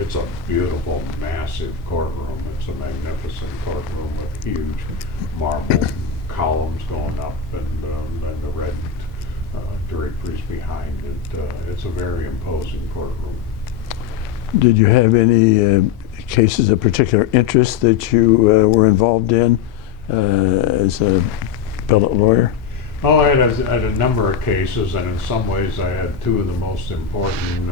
It's a beautiful, massive courtroom. It's a magnificent courtroom with huge marble columns going up, and the red draperies behind it. It's a very imposing courtroom. Did you have any cases of particular interest that you were involved in as a appellate lawyer? Oh, I had a number of cases, and in some ways I had 2 of the most important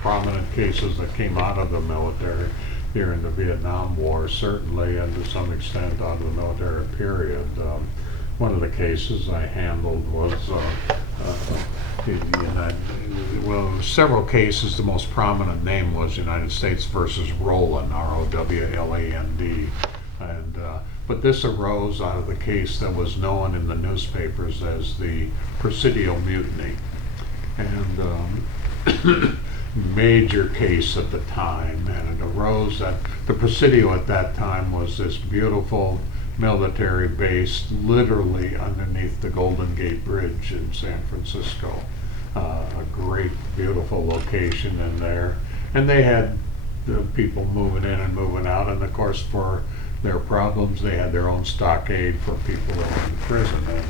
prominent cases that came out of the military during the Vietnam War, certainly, and to some extent out of the military period. One of the cases I handled was several cases. The most prominent name was United States versus Rowland, R-O-W-L-A-N-D. But this arose out of the case that was known in the newspapers as the Presidio Mutiny. And major case at the time, and it arose that the Presidio at that time was this beautiful military base literally underneath the Golden Gate Bridge in San Francisco. A great, beautiful location in there. And they had the people moving in and moving out, and of course for their problems. They had their own stockade for people that were in prison. And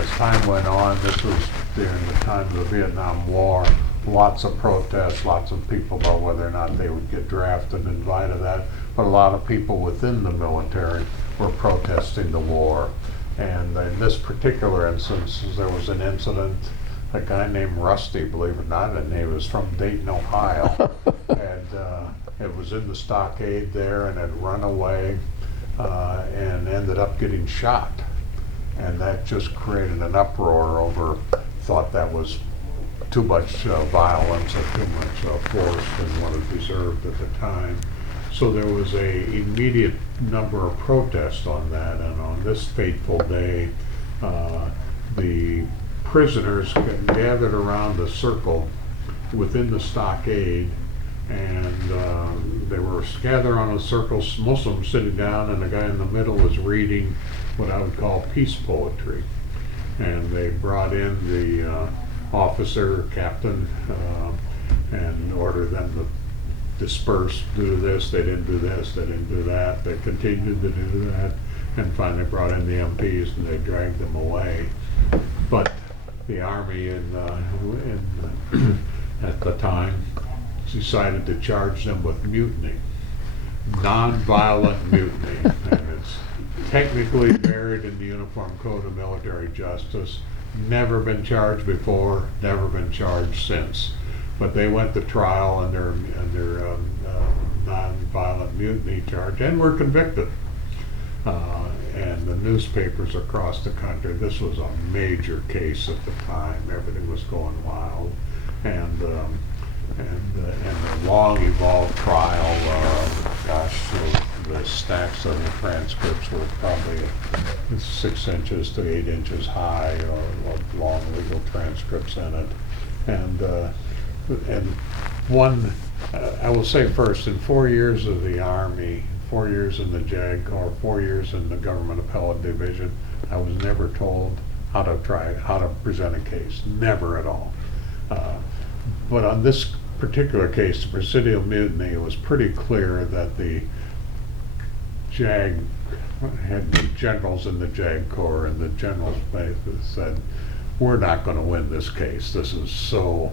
as time went on, this was during the time of the Vietnam War, lots of protests, lots of people about whether or not they would get drafted in light of that. But a lot of people within the military were protesting the war. And in this particular instance, there was an incident, a guy named Rusty, believe it or not, and he was from Dayton, Ohio. And it was in the stockade there and had run away and ended up getting shot. And that just created an uproar over, thought that was too much violence or too much force than what it deserved at the time. So there was a immediate number of protests on that, and on this fateful day, the prisoners gathered around a circle within the stockade, and they were gathered on a circle, most of them sitting down, and the guy in the middle was reading what I would call peace poetry. And they brought in the officer, captain, and ordered them to disperse, do this, they didn't do this, they didn't do that, they continued to do that, and finally brought in the MPs and they dragged them away. But the Army at the time decided to charge them with mutiny, non-violent mutiny, and it's technically buried in the Uniform Code of Military Justice, never been charged before, never been charged since. But they went to trial under non-violent mutiny charge and were convicted. And the newspapers across the country, this was a major case at the time. Everything was going wild, and the long evolved trial. The stacks of the transcripts were probably 6 inches to 8 inches high, or long legal transcripts in it, and one, I will say first, in 4 years of the Army, 4 years in the JAG Corps, 4 years in the Government Appellate Division, I was never told how to present a case, never at all. But on this particular case, the Presidial Mutiny, it was pretty clear that the JAG had the generals in the JAG Corps, and the generals basically said, we're not going to win this case. This is so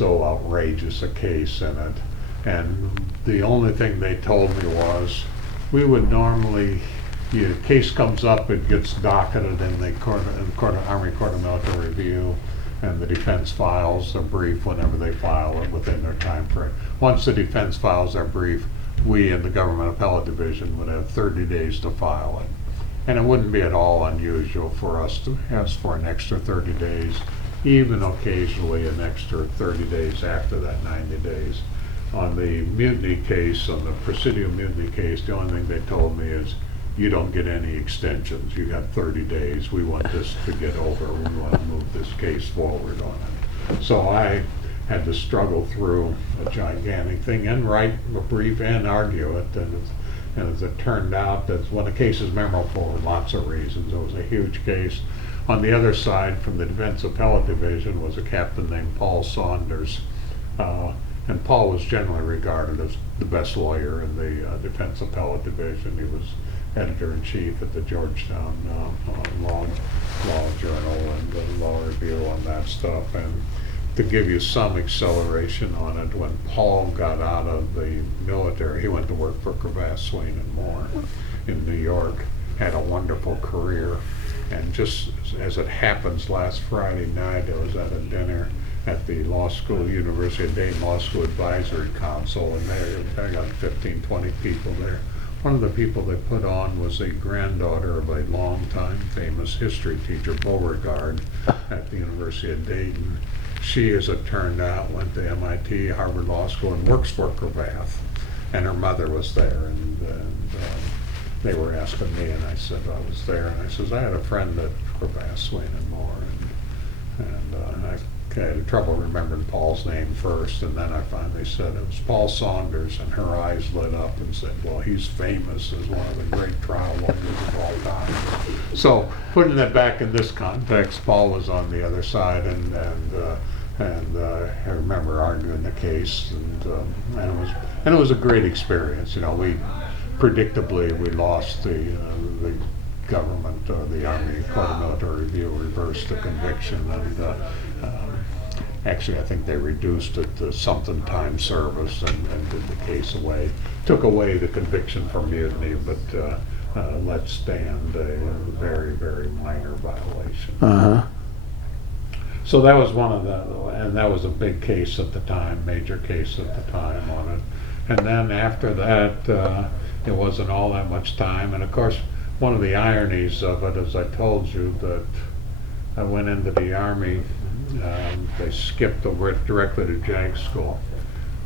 outrageous a case in it. And the only thing they told me was, we would normally, the case comes up, it gets docketed in the Army Court of Military Review, and the defense files a brief whenever they file it within their time frame. Once the defense files their brief, we in the Government Appellate Division would have 30 days to file it. And it wouldn't be at all unusual for us to ask for an extra 30 days, even occasionally an extra 30 days after that 90 days. On the mutiny case, on the Presidial Mutiny case, the only thing they told me is, you don't get any extensions. You got 30 days. We want this to get over. We want to move this case forward on it. So I had to struggle through a gigantic thing and write a brief and argue it. And as it turned out, that's when the case is memorable for lots of reasons. It was a huge case. On the other side, from the Defense Appellate Division, was a captain named Paul Saunders. And Paul was generally regarded as the best lawyer in the Defense Appellate Division. He was editor-in-chief at the Georgetown Law Journal and the Law Review on that stuff. And to give you some acceleration on it, when Paul got out of the military, he went to work for Cravath, Swaine and Moore in New York, had a wonderful career. And just as it happens, last Friday night I was at a dinner at the law school, University of Dayton Law School Advisory Council, and they got 15, 20 people there. One of the people they put on was a granddaughter of a longtime famous history teacher, Beauregard, at the University of Dayton. She, as it turned out, went to MIT, Harvard Law School, and works for Cravath. And her mother was there, and they were asking me, and I said I was there, and I says, I had a friend at Cravath, Swaine and Moore, and I had trouble remembering Paul's name first, and then I finally said it was Paul Saunders, and her eyes lit up and said, well, he's famous as one of the great trial lawyers of all time. So putting that back in this context, Paul was on the other side, and I remember arguing the case, and it was a great experience. You know, predictably, we lost the government, the Army Court of Military Review reversed the conviction, and actually I think they reduced it to something time service and did the case away. Took away the conviction for mutiny, but let stand a very, very minor violation. Uh-huh. So that was one of the, and that was a big case at the time, major case at the time on it. And then after that, it wasn't all that much time. And of course, one of the ironies of it, as I told you, that I went into the Army, they skipped over directly to JAG school.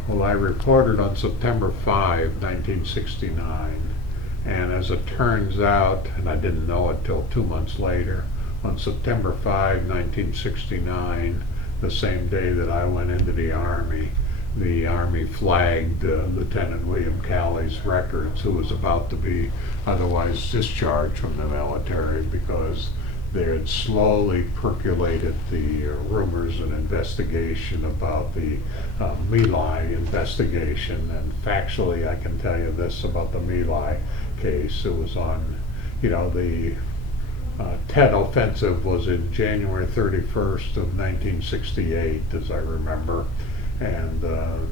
Well, I reported on September 5, 1969, and as it turns out, and I didn't know it till 2 months later, on September 5, 1969, the same day that I went into the Army flagged Lieutenant William Calley's records, who was about to be otherwise discharged from the military because they had slowly percolated the rumors and investigation about the My Lai investigation. And factually, I can tell you this about the My Lai case. It was on, the Tet offensive was in January 31st of 1968, as I remember, and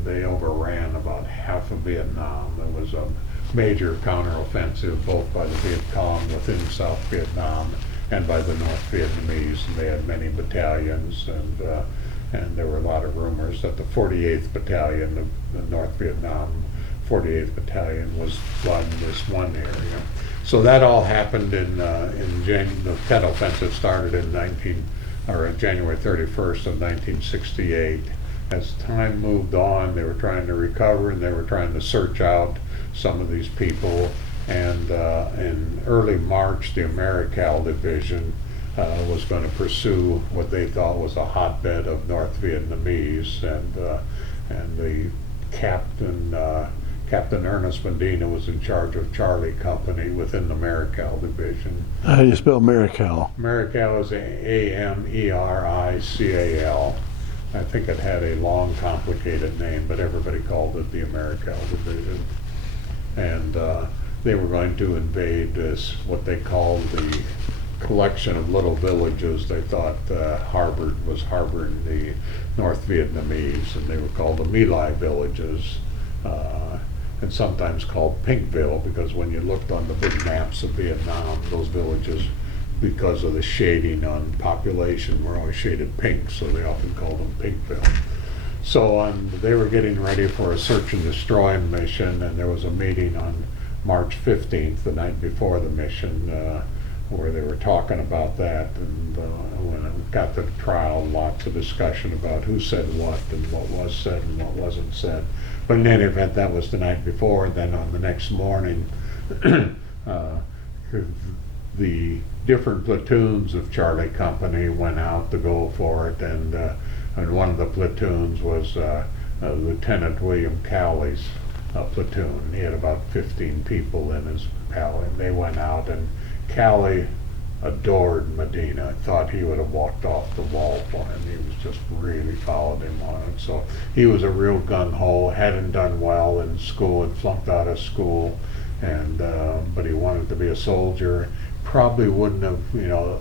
they overran about half of Vietnam. There was a major counteroffensive both by the Viet Cong within South Vietnam and by the North Vietnamese, and they had many battalions, and there were a lot of rumors that the 48th Battalion of the North Vietnam 48th Battalion was flooding this one area. So that all happened in the Tet offensive started in January 31st of 1968. As time moved on, they were trying to recover and they were trying to search out some of these people. And in early March, the Meritorious division was going to pursue what they thought was a hotbed of North Vietnamese, and the Captain Ernest Medina was in charge of Charlie Company within the Meritorious division. How do you spell Merical? Merical is Americal. I think it had a long, complicated name, but everybody called it the Meritorious division. And they were going to invade this, what they called the collection of little villages they thought was harboring the North Vietnamese, and they were called the My Lai villages, and sometimes called Pinkville, because when you looked on the big maps of Vietnam, those villages, because of the shading on population, were always shaded pink, so they often called them Pinkville. So they were getting ready for a search and destroy mission, and there was a meeting on March 15th, the night before the mission, where they were talking about that. And when it got to the trial, lots of discussion about who said what and what was said and what wasn't said. But in any event, that was the night before. And then on the next morning, the different platoons of Charlie Company went out to go for it, and one of the platoons was Lieutenant William Calley's platoon. He had about 15 people in his battalion. They went out, and Calley adored Medina. Thought he would have walked off the wall for him. He was just really followed him on it. So he was a real gun-ho, hadn't done well in school, had flunked out of school, and but he wanted to be a soldier. Probably wouldn't have,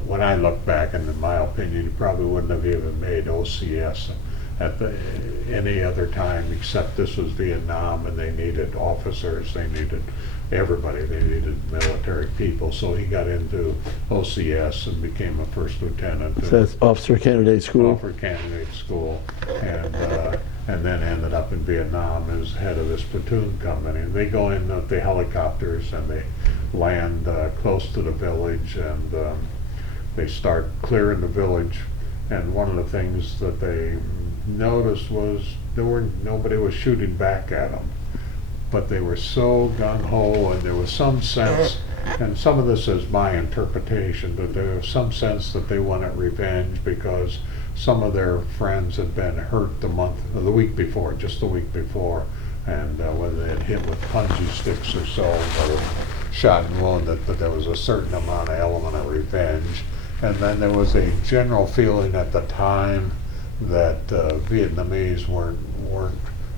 when I look back, and in my opinion, he probably wouldn't have even made OCS at any other time, except this was Vietnam and they needed officers, they needed everybody, they needed military people. So he got into OCS and became a first lieutenant. So that's Officer Candidate School? Officer Candidate School, and then ended up in Vietnam as head of this platoon company. And they go in with the helicopters and they land close to the village, and they start clearing the village. And one of the things that they noticed was nobody was shooting back at them, but they were so gung-ho, and there was some sense, and some of this is my interpretation, but there was some sense that they wanted revenge because some of their friends had been hurt the week before, and whether they had hit with punji sticks or so, or shot and wounded, but there was a certain element of revenge. And then there was a general feeling at the time that Vietnamese weren't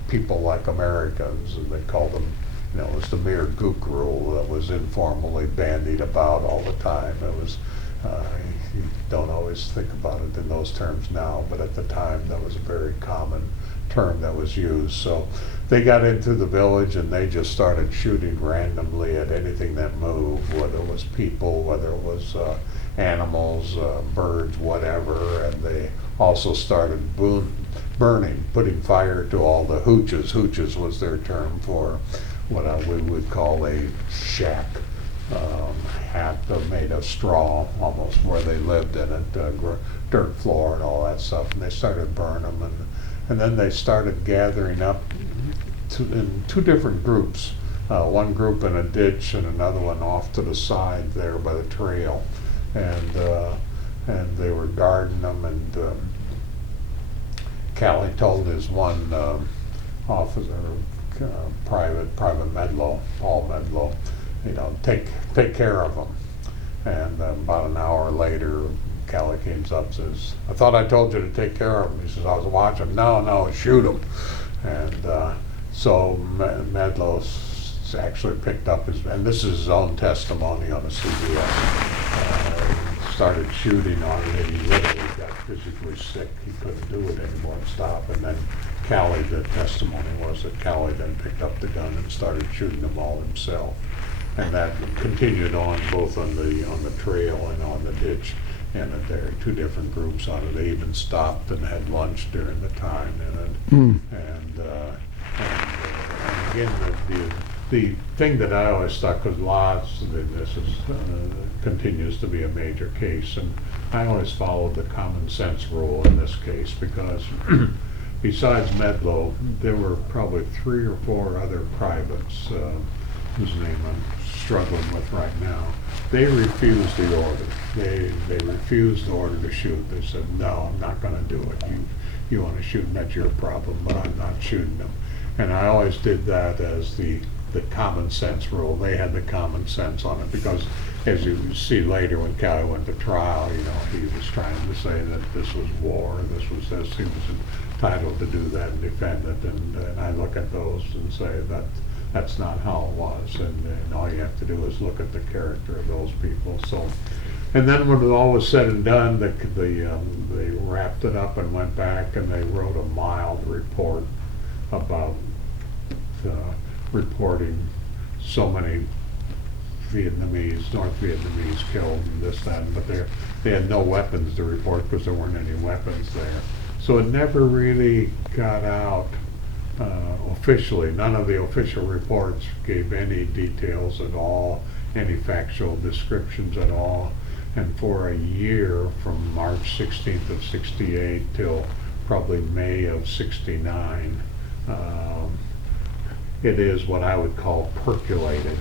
people like Americans, and they called them it was the mere gook rule that was informally bandied about all the time. It was, you don't always think about it in those terms now, but at the time that was a very common term that was used. So they got into the village and they just started shooting randomly at anything that moved, whether it was people, whether it was animals, birds, whatever, and they also started burning, putting fire to all the hooches. Hooches was their term for what we would call a shack, hat made of straw, almost where they lived in it, dirt floor and all that stuff, and they started burning them, and then they started gathering up in two different groups, one group in a ditch and another one off to the side there by the trail, and they were guarding them, and Callie told his one officer, Private Medlow, Paul Medlow, take care of them. And about an hour later, Callie came up and says, "I thought I told you to take care of them." He says, "I was watching." "No, shoot them." And so Medlow actually picked up and this is his own testimony on the CBS. Started shooting on it, and he literally got physically sick. He couldn't do it anymore and stop. And then Callie, the testimony was that Callie then picked up the gun and started shooting them all himself. And that continued on both on the trail and on the ditch. And there were two different groups on it. They even stopped and had lunch during the time in it. And again, the thing that I always thought, because this continues to be a major case, and I always followed the common sense rule in this case, because besides Medlow, there were probably 3 or 4 other privates, whose name I'm struggling with right now. They refused the order. They refused the order to shoot. They said, "No, I'm not going to do it. You want to shoot them, that's your problem, but I'm not shooting them." And I always did that as the common sense rule. They had the common sense on it, because as you see later when Callie went to trial, he was trying to say that this was war, this was this. He was entitled to do that and defend it. And I look at those and say that that's not how it was. And all you have to do is look at the character of those people. So, and then when it all was said and done, they wrapped it up and went back and they wrote a mild report about reporting so many North Vietnamese killed and this, that, but they had no weapons to report because there weren't any weapons there. So it never really got out officially. None of the official reports gave any details at all, any factual descriptions at all. And for a year, from March 16th of 68 till probably May of 69, it is what I would call percolated.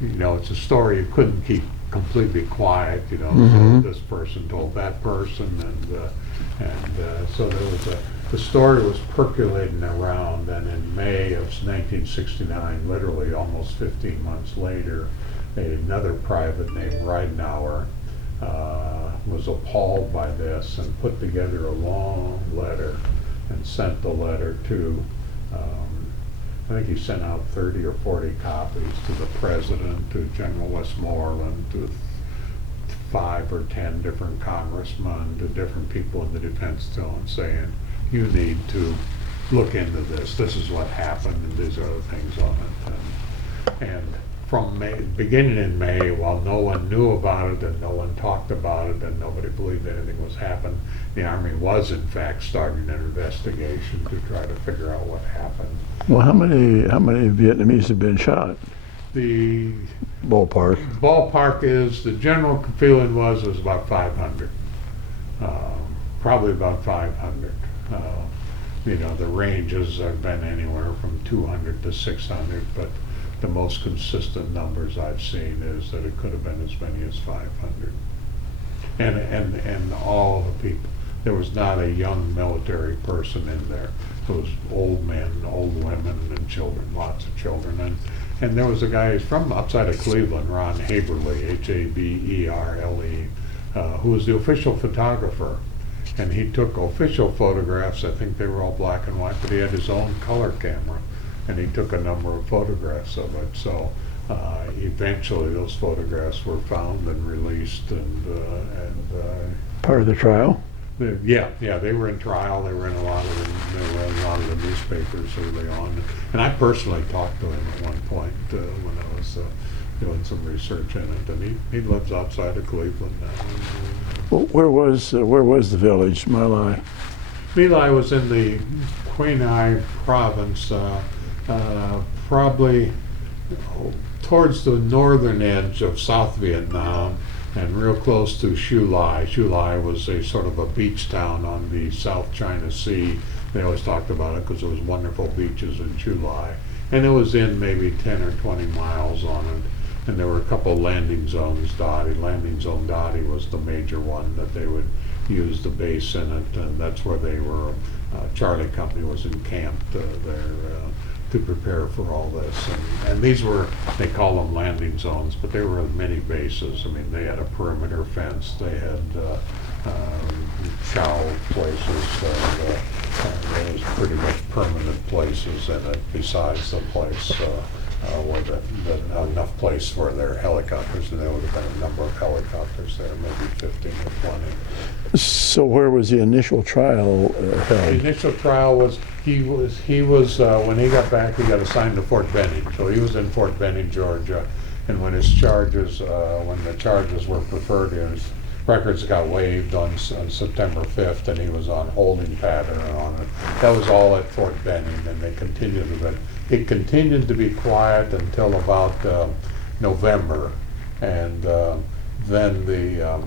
It's a story you couldn't keep completely quiet. So this person told that person, and so there was the story was percolating around. And in May of 1969, literally almost 15 months later, another private named Ridenauer was appalled by this and put together a long letter and sent the letter to. I think he sent out 30 or 40 copies to the president, to General Westmoreland, to 5 or 10 different congressmen, to different people in the defense zone, saying, "You need to look into this. This is what happened, and these are the things on it." And from beginning in May, while no one knew about it and no one talked about it and nobody believed anything was happening, the Army was in fact starting an investigation to try to figure out what happened. Well, how many Vietnamese have been shot? The ballpark is, the general feeling was about 500. Probably about 500. The ranges have been anywhere from 200 to 600, but the most consistent numbers I've seen is that it could have been as many as 500. And all the people. There was not a young military person in there. It was old men, old women, and children, lots of children. And there was a guy from outside of Cleveland, Ron Haberle, Haberle, who was the official photographer. And he took official photographs. I think they were all black and white, but he had his own color camera. and he took a number of photographs of it. So eventually those photographs were found and released, Part of the trial? yeah, they were in trial. They were in a lot of the newspapers early on. And I personally talked to him at one point when I was doing some research in it. And he lives outside of Cleveland now. Well, where was the village, Marli? Meli was in the Quang Ngai province, probably towards the northern edge of South Vietnam, and real close to Chu Lai. Chu Lai was a sort of a beach town on the South China Sea. They always talked about it because there was wonderful beaches in Chu Lai. And it was in maybe 10 or 20 miles on it. And there were a couple landing zones dotted. Landing zone Dottie was the major one that they would use the base in it, and that's where they were. Charlie Company was encamped there to prepare for all this. And these were, they call them landing zones, but they were many bases. I mean, they had a perimeter fence. They had chow places. There was pretty much permanent places in it besides the place where enough place for their helicopters, and there would have been a number of helicopters there, maybe 15 or 20. So where was the initial trial held? The initial trial was he was when he got back, he got assigned to Fort Benning. So he was in Fort Benning, Georgia, and when his charges, when the charges were preferred, his records got waived on September 5th, and he was on holding pattern on it. That was all at Fort Benning, and they continued with it. It continued to be quiet until about November, and then the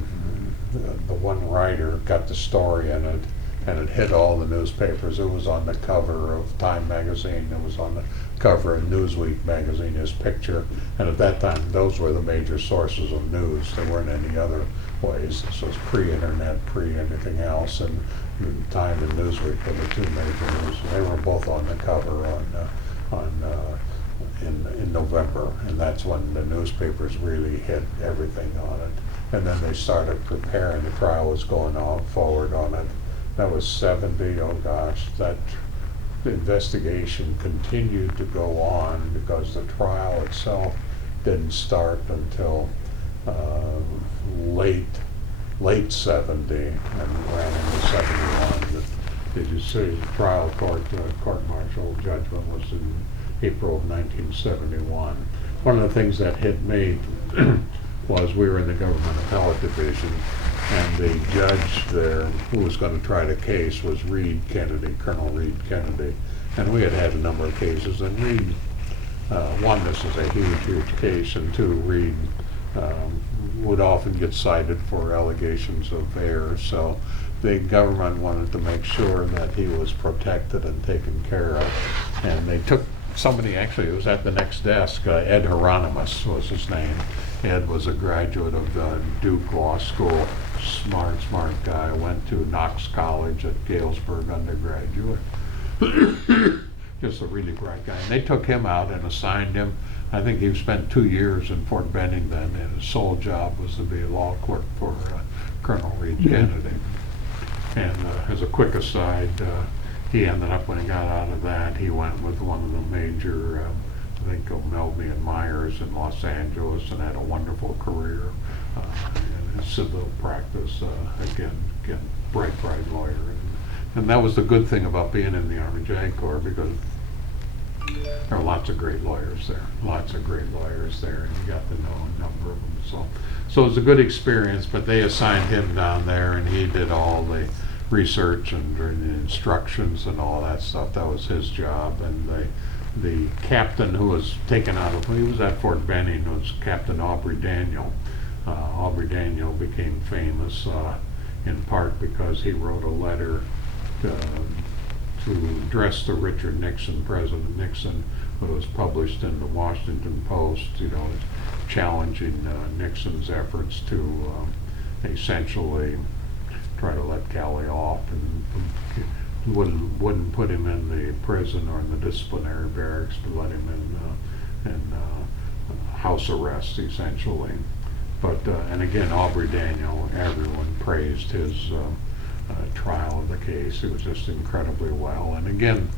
one writer got the story in it, and it hit all the newspapers. It was on the cover of Time magazine. It was on the cover of Newsweek magazine, his picture. And at that time, those were the major sources of news. There weren't any other ways. This was pre-internet, pre-anything else, and Time and Newsweek were the two major news. They were both on the cover in November, and that's when the newspapers really hit everything on it. And then they started preparing. The trial was going on forward on it. That was 70. Oh gosh, that investigation continued to go on because the trial itself didn't start until late 70 and ran into 71. Did you see the trial court-martial judgment was in April of 1971. One of the things that hit me was we were in the government appellate division, and the judge there who was going to try the case was Reed Kennedy, Colonel Reed Kennedy. And we had had a number of cases, and Reed, one, this is a huge case, and two, Reed would often get cited for allegations of error. So the government wanted to make sure that he was protected and taken care of. And they took somebody, actually, who was at the next desk, Ed Hieronymus was his name. Ed was a graduate of Duke Law School, smart guy, went to Knox College at Galesburg undergraduate. Just a really bright guy. And they took him out and assigned him. I think he spent 2 years in Fort Benning then, and his sole job was to be a law clerk for Colonel Reed Kennedy. And as a quick aside, he ended up, when he got out of that, he went with one of the major, I think, Melby and Myers in Los Angeles, and had a wonderful career in civil practice. Again, bright lawyer. And that was the good thing about being in the Army JAG Corps, because there are lots of great lawyers there. And you got to know a number of them. So it was a good experience, but they assigned him down there, and he did all the research and the instructions and all that stuff. That was his job. And the captain who was taken out of, he was at Fort Benning, was Captain Aubrey Daniel. Aubrey Daniel became famous in part because he wrote a letter to address to Richard Nixon, President Nixon, who was published in the Washington Post, challenging Nixon's efforts to essentially try to let Calley off, and wouldn't put him in the prison or in the disciplinary barracks, but let him in house arrest, essentially. But and again, Aubrey Daniel, everyone praised his trial of the case. It was just incredibly well. And again,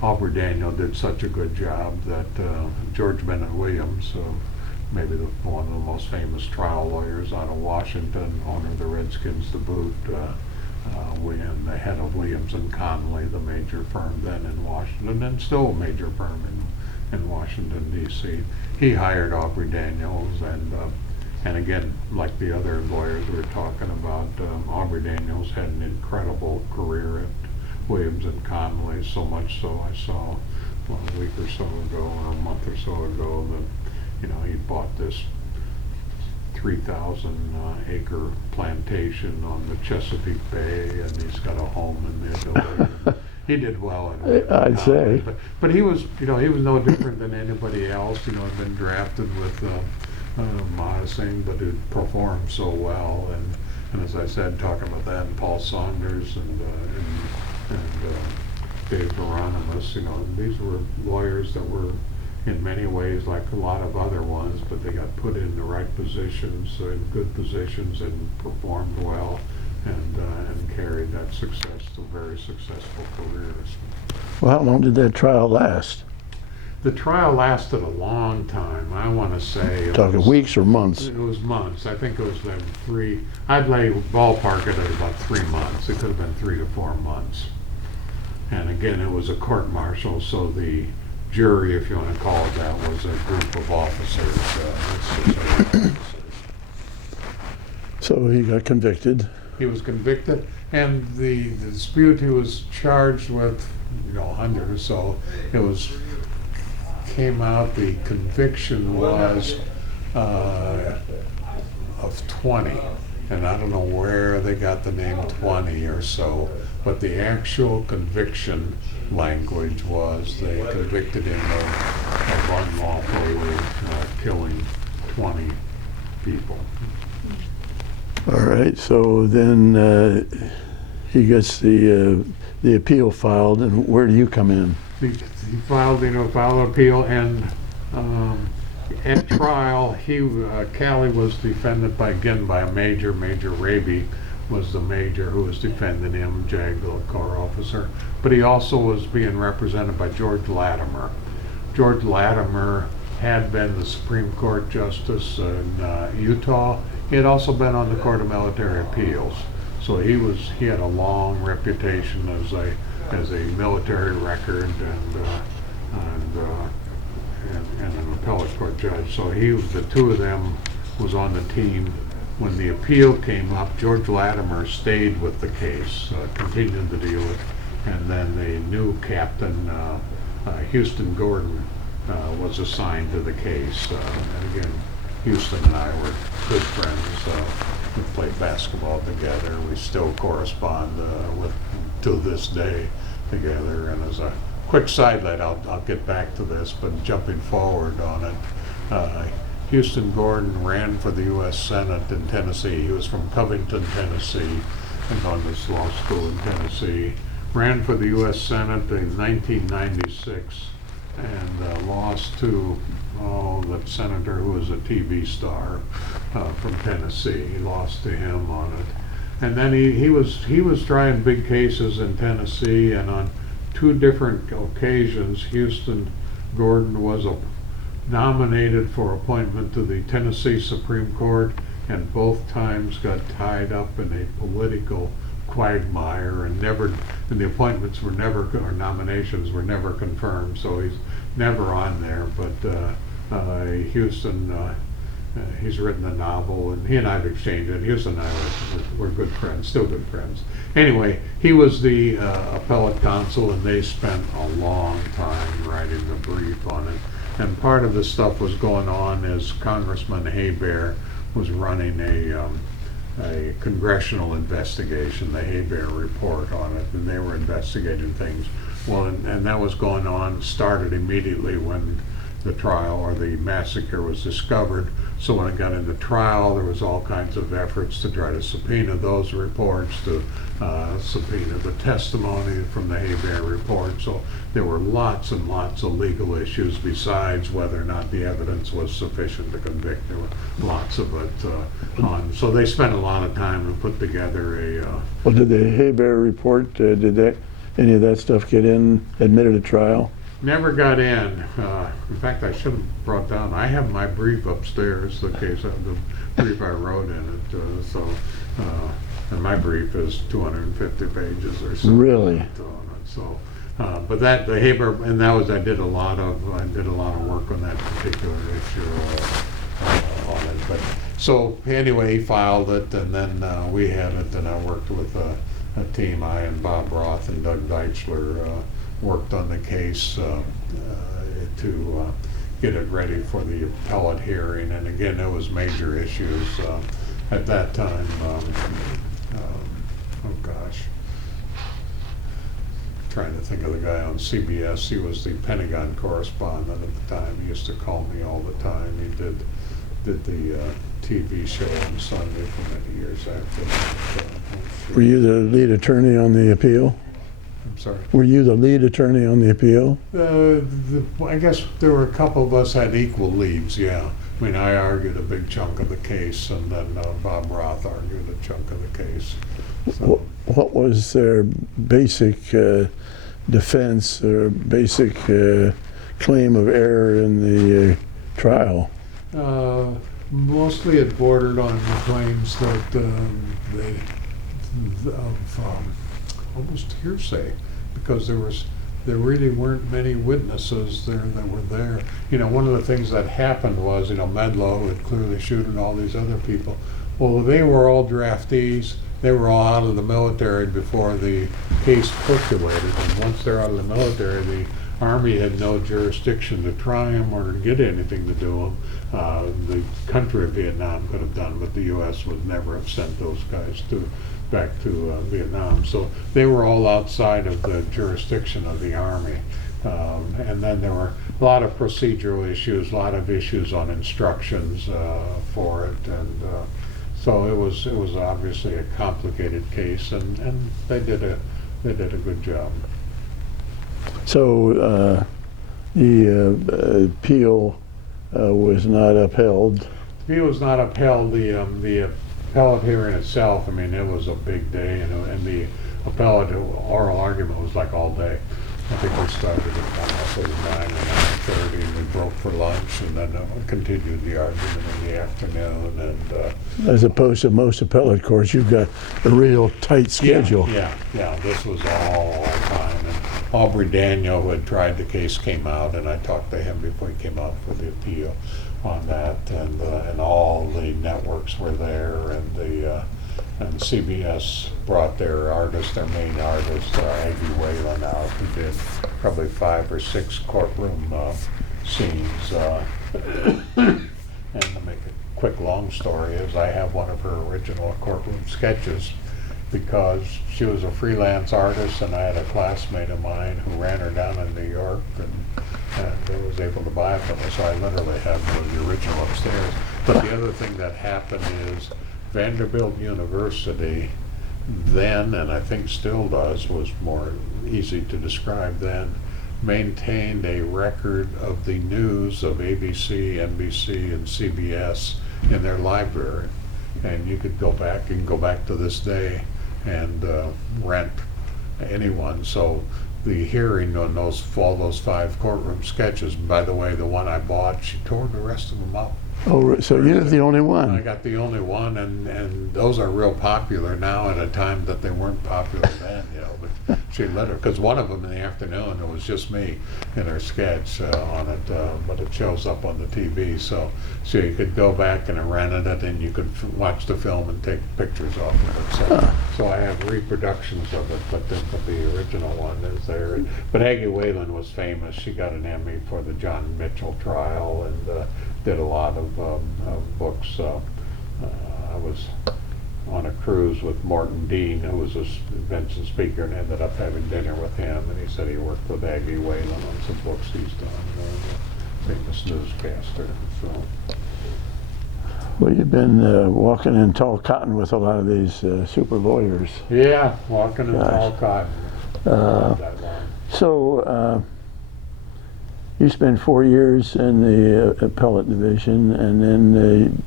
Aubrey Daniel did such a good job that George Bennett Williams, maybe one of the most famous trial lawyers out of Washington, owner of the Redskins to boot, and the head of Williams and Connolly, the major firm then in Washington, and still a major firm in Washington, D.C. He hired Aubrey Daniels, and again, like the other lawyers we were talking about, Aubrey Daniels had an incredible career at Williams and Connolly, so much so I saw a week or so ago, or a month or so ago, that he bought this 3,000 acre plantation on the Chesapeake Bay, and he's got a home in the ability. He did well in it. I'd say. But he was, he was no different than anybody else. Had been drafted with modesting, but it performed so well. And as I said, talking about that, and Paul Saunders and Dave Hieronymus, these were lawyers that were in many ways like a lot of other ones, but they got put in the right positions, in good positions, and performed well, and carried that success to very successful careers. Well, how long did that trial last? The trial lasted a long time. I want to say Talking weeks or months? It was months. I think it was three. I'd lay ballpark it at about 3 months. It could have been 3 to 4 months. And again, it was a court martial, so the jury, if you want to call it that, was a group of officers. So he got convicted. He was convicted, and the dispute he was charged with, 100 or so. Came out. The conviction was of 20, and I don't know where they got the name 20 or so, but the actual conviction language was they convicted him of unlawfully killing 20 people. All right, so then he gets the appeal filed, and where do you come in? He filed an appeal, and at trial, Callie was defended by a major. Major Raby was the major who was defending him, JAG, the corps officer. But he also was being represented by George Latimer. George Latimer had been the Supreme Court Justice in Utah. He had also been on the Court of Military Appeals. So he had a long reputation as a military record and an appellate court judge. So the two of them was on the team. When the appeal came up, George Latimer stayed with the case, continued to deal with it, and then the new captain, Houston Gordon, was assigned to the case. And again, Houston and I were good friends. We played basketball together. We still correspond to this day together. And as a quick sidelight, I'll get back to this, but jumping forward on it, Houston Gordon ran for the U.S. Senate in Tennessee. He was from Covington, Tennessee, and gone to law school in Tennessee. Ran for the U.S. Senate in 1996 and lost to the senator who was a TV star from Tennessee. He lost to him on it. And then he was trying big cases in Tennessee, and on 2 different occasions, Houston Gordon was nominated for appointment to the Tennessee Supreme Court, and both times got tied up in a political quagmire, and the appointments were never, or nominations were never confirmed, so he's never on there. But Houston, he's written a novel, and he and I have exchanged it. Houston and I were good friends, still good friends. Anyway, he was the appellate counsel, and they spent a long time writing the brief on it. And part of the stuff was going on as Congressman Hebert was running a congressional investigation, the Hebert report on it, and they were investigating things. Well, and that was going on, started immediately when the trial or the massacre was discovered. So when it got into trial, there was all kinds of efforts to try to subpoena those reports, to subpoena the testimony from the Hebert report. So there were lots and lots of legal issues besides whether or not the evidence was sufficient to convict. There were lots of it on. So they spent a lot of time to put together a. Well, did the Hebert report, did any of that stuff get admitted at trial? Never got in. In fact, I should have brought down. I have my brief upstairs, the case of the brief I wrote in it. And my brief is 250 pages or so. Really? So, but that the Haber, and that was I did a lot of work on that particular issue on it. But so anyway, he filed it, and then we had it, and I worked with a team. I and Bob Roth and Doug Deichler worked on the case to get it ready for the appellate hearing. And again, there was major issues at that time. Oh gosh, trying to think of the guy on CBS. He was the Pentagon correspondent at the time. He used to call me all the time. He did the TV show on Sunday for many years after that. Were you the lead attorney on the appeal? I'm sorry? Were you the lead attorney on the appeal? I guess there were a couple of us had equal leads, yeah. I mean, I argued a big chunk of the case, and then Bob Roth argued a chunk of the case. So, What was their basic defense or basic claim of error in the trial? mostly it bordered on the claims that almost hearsay, because there really weren't many witnesses there that were there. You know, one of the things that happened was, Medlow had clearly shooting all these other people. Well, they were all draftees. They were all out of the military before the case percolated. And once they're out of the military, the Army had no jurisdiction to try them or to get anything to do them. The country of Vietnam could have done, but the U.S. would never have sent those guys back to Vietnam. So they were all outside of the jurisdiction of the Army. And then there were a lot of procedural issues, a lot of issues on instructions for it, and so it was obviously a complicated case, and they did a good job. So the appeal was not upheld. The appeal was not upheld. The appellate hearing itself, I mean, it was a big day, and the appellate oral argument was like all day. I think we started at 9 or 9:30, and we broke for lunch, and then continued the argument in the afternoon. And As opposed to most appellate courts, you've got a real tight schedule. Yeah. This was all time. And Aubrey Daniel, who had tried the case, came out, and I talked to him before he came out for the appeal on that. And all the networks were there, and CBS brought their main artist, Aggie Whalen, out, who did probably 5 or 6 courtroom scenes. And to make a quick long story is, I have one of her original courtroom sketches, because she was a freelance artist, and I had a classmate of mine who ran her down in New York, and was able to buy it from her. So I literally have one of the original upstairs. But the other thing that happened is, Vanderbilt University then, and I think still does, was more easy to describe then, maintained a record of the news of ABC, NBC, and CBS in their library. And you could go back to this day and rent anyone. So the hearing on all those 5 courtroom sketches, by the way, the one I bought, she tore the rest of them up. Oh, so you're the only I one. got the only one, and those are real popular now, at a time that they weren't popular then, but she let her, because one of them in the afternoon, it was just me in her sketch on it, but it shows up on the TV, so you could go back and rent it, and you could watch the film and take pictures off of it. So I have reproductions of it, but the original one is there. But Aggie Whalen was famous. She got an Emmy for the John Mitchell trial, and did a lot of books. I was on a cruise with Morton Dean, who was a convention speaker, and ended up having dinner with him, and he said he worked with Aggie Whalen on some books he's done, famous newscaster. So. Well, you've been walking in tall cotton with a lot of these super lawyers. Yeah, walking in tall cotton. That long. So you spent 4 years in the appellate division, and then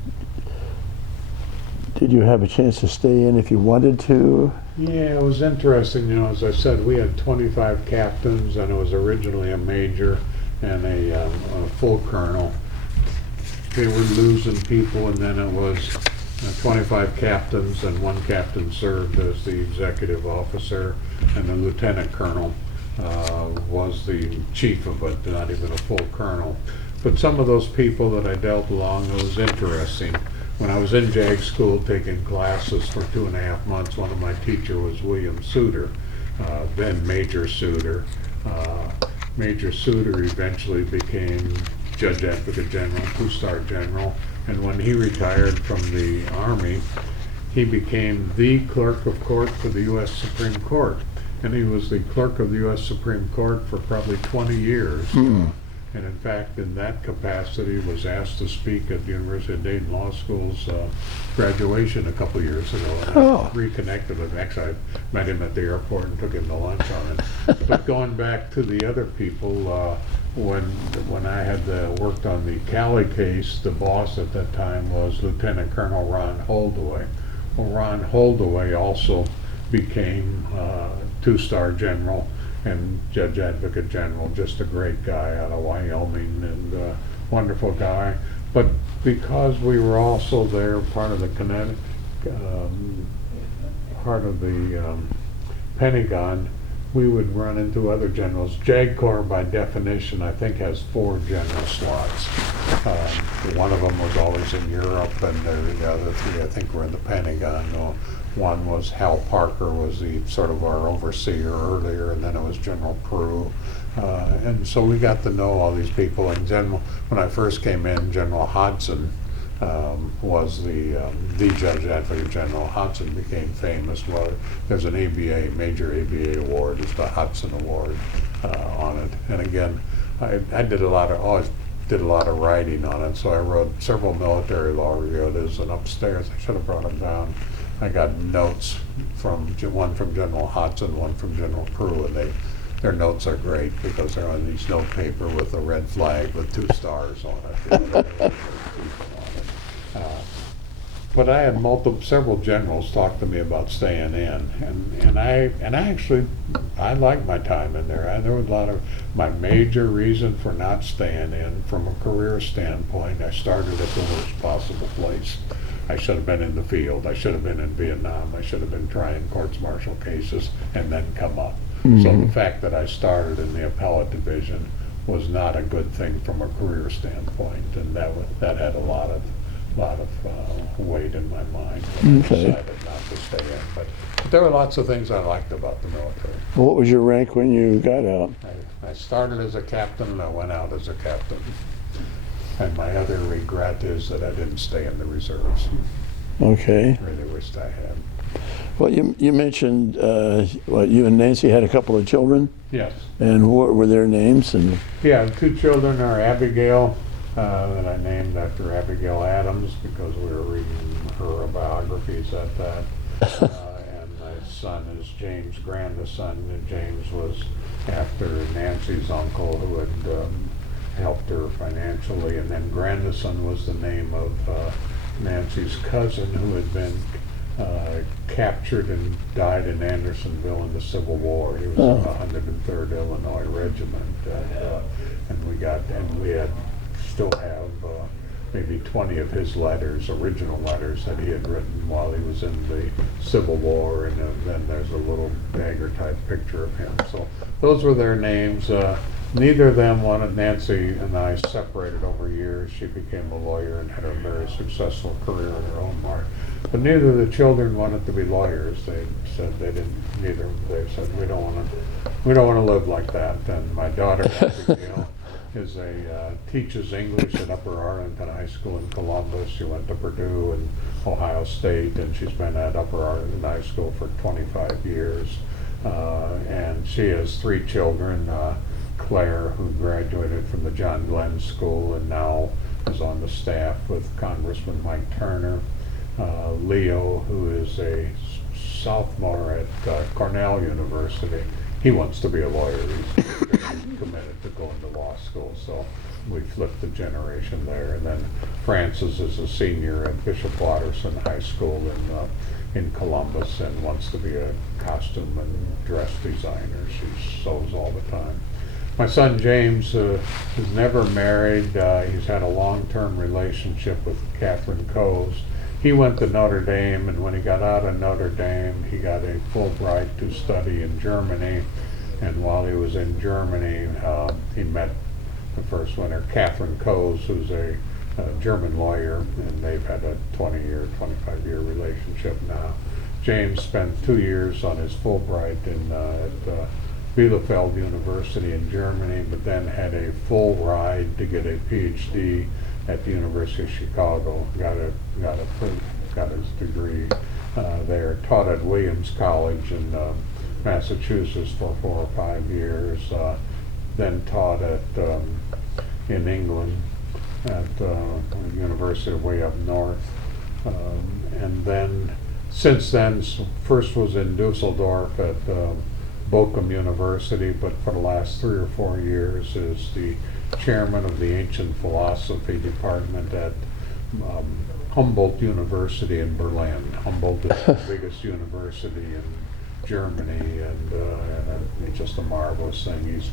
did you have a chance to stay in if you wanted to? Yeah, it was interesting, as I said, we had 25 captains, and it was originally a major and a full colonel. They were losing people, and then it was 25 captains, and one captain served as the executive officer, and the lieutenant colonel was the chief of it, not even a full colonel. But some of those people that I dealt along, it was interesting. When I was in JAG school taking classes for 2.5 months, one of my teachers was William Suter, then Major Suter. Major Suter eventually became Judge Advocate General, 2-star general, and when he retired from the Army, he became the clerk of court for the U.S. Supreme Court. And he was the clerk of the U.S. Supreme Court for probably 20 years. And in fact, in that capacity, was asked to speak at the University of Dayton Law School's graduation a couple years ago. And I reconnected with him. Actually, I met him at the airport and took him to lunch on it. But going back to the other people, when I had worked on the Cali case, the boss at that time was Lieutenant Colonel Ron Holdaway. Well, Ron Holdaway also became 2-star general and Judge Advocate General, just a great guy out of Wyoming, and wonderful guy. But because we were also there, part of the Pentagon, we would run into other generals. JAG Corps, by definition, I think has 4 general slots. One of them was always in Europe, and the other 3, I think, were in the Pentagon. One was Hal Parker, was the sort of our overseer earlier, and then it was General Peru. And so we got to know all these people. And when I first came in, General Hodson was the Judge Advocate General. Hodson became famous. Well, there's an ABA, major ABA award, it's the Hodson Award on it. And again, I always did a lot of writing on it, so I wrote several military law reviews, and upstairs, I should have brought them down, I got notes one from General Hodson, one from General Peru, and their notes are great because they're on these note paper with a red flag with 2 stars on it. But I had several generals talk to me about staying in, and I liked my time in there. There was a lot of my major reason for not staying in, from a career standpoint. I started at the worst possible place. I should have been in the field. I should have been in Vietnam. I should have been trying courts-martial cases and then come up. So the fact that I started in the appellate division was not a good thing from a career standpoint, and that had a lot of weight in my mind when I decided not to stay in. But there were lots of things I liked about the military. What was your rank when you got out? I started as a captain, and I went out as a captain. And my other regret is that I didn't stay in the reserves. Okay. I really wished I had. Well, you mentioned you and Nancy had a couple of children? Yes. And what were their names? And yeah, 2 children are Abigail, that I named after Abigail Adams because we were reading her biographies at that. And my son is James, grandest son. And James was after Nancy's uncle who had helped her financially, and then grandson was the name of Nancy's cousin who had been captured and died in Andersonville in the Civil War. He was in the 103rd Illinois Regiment, and we still have maybe 20 of his letters, original letters that he had written while he was in the Civil War, and then there's a little dagger type picture of him. So those were their names. Neither of them wanted. Nancy and I separated over years. She became a lawyer and had a very successful career in her own right. But neither of the children wanted to be lawyers. They said they didn't. Neither. They said we don't want to live like that. And my daughter Abigail teaches English at Upper Arlington High School in Columbus. She went to Purdue and Ohio State, and she's been at Upper Arlington High School for 25 years. And she has 3 children. Claire, who graduated from the John Glenn School and now is on the staff with Congressman Mike Turner. Leo, who is a sophomore at Cornell University. He wants to be a lawyer. He's committed to going to law school, so we flipped the generation there. And then Frances is a senior at Bishop Watterson High School in Columbus and wants to be a costume and dress designer. She sews all the time. My son James is never married. He's had a long-term relationship with Catherine Coase. He went to Notre Dame, and when he got out of Notre Dame, he got a Fulbright to study in Germany. And while he was in Germany, he met the first winner, Catherine Coase, who's a German lawyer, and they've had a 20-year, 25-year relationship now. James spent 2 years on his Fulbright at Bielefeld University in Germany, but then had a full ride to get a PhD at the University of Chicago. Got his degree there. Taught at Williams College in Massachusetts for 4 or 5 years. Then taught in England at the University way up north, and then since then, first was in Dusseldorf at Bochum University, but for the last 3 or 4 years is the chairman of the Ancient Philosophy Department at Humboldt University in Berlin. Humboldt is the biggest university in Germany, and it's just a marvelous thing. He's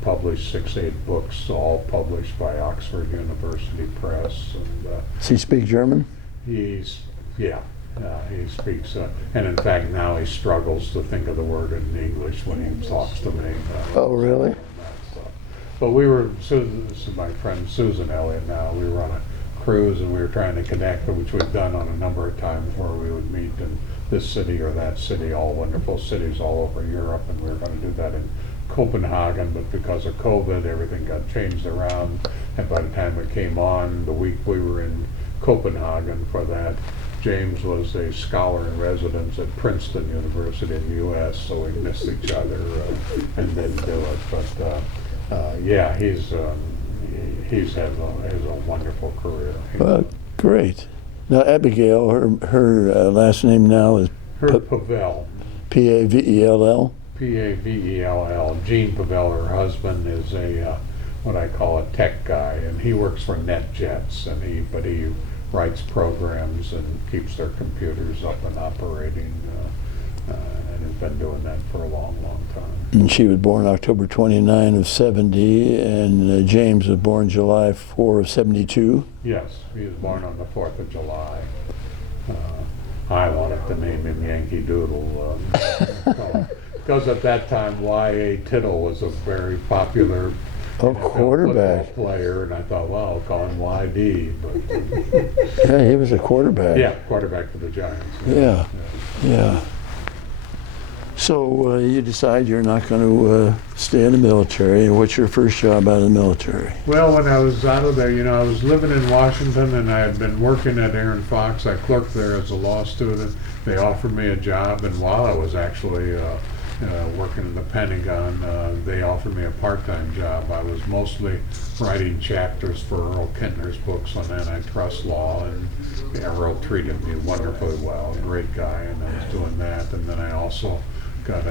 published 6, 8 books, all published by Oxford University Press. And Does he speak German? he speaks, and in fact now he struggles to think of the word in English when he talks to me. Oh, really? But this is my friend Susan Elliott now, we were on a cruise and we were trying to connect, which we've done on a number of times, where we would meet in this city or that city, all wonderful cities all over Europe, and we were going to do that in Copenhagen, but because of COVID, everything got changed around, and by the time it came on, the week we were in Copenhagen for that, James was a scholar in residence at Princeton University in the U.S., so we missed each other and didn't do it. But yeah, he's has a wonderful career. Great. Now, Abigail, her last name now is Pavel. P-A-V-E-L-L? P-A-V-E-L-L. Gene Pavel, her husband, is a what I call a tech guy, and he works for NetJets, but he writes programs and keeps their computers up and operating, and has been doing that for a long, long time. And she was born October 29 of 70, and James was born July 4 of 72. Yes, he was born on the 4th of July. I wanted to name him Yankee Doodle, because at that time Y.A. Tittle was a very popular quarterback football player, and I thought, well, I'll call him YD. But yeah, he was a quarterback. Yeah, quarterback for the Giants. Yeah. So you decide you're not going to stay in the military. What's your first job out of the military? Well, when I was out of there, I was living in Washington, and I had been working at Aaron Fox. I clerked there as a law student. They offered me a job, and while I was actually working in the Pentagon, they offered me a part-time job. I was mostly writing chapters for Earl Kintner's books on antitrust law, and Earl treated me wonderfully well, a great guy, and I was doing that. And then I also got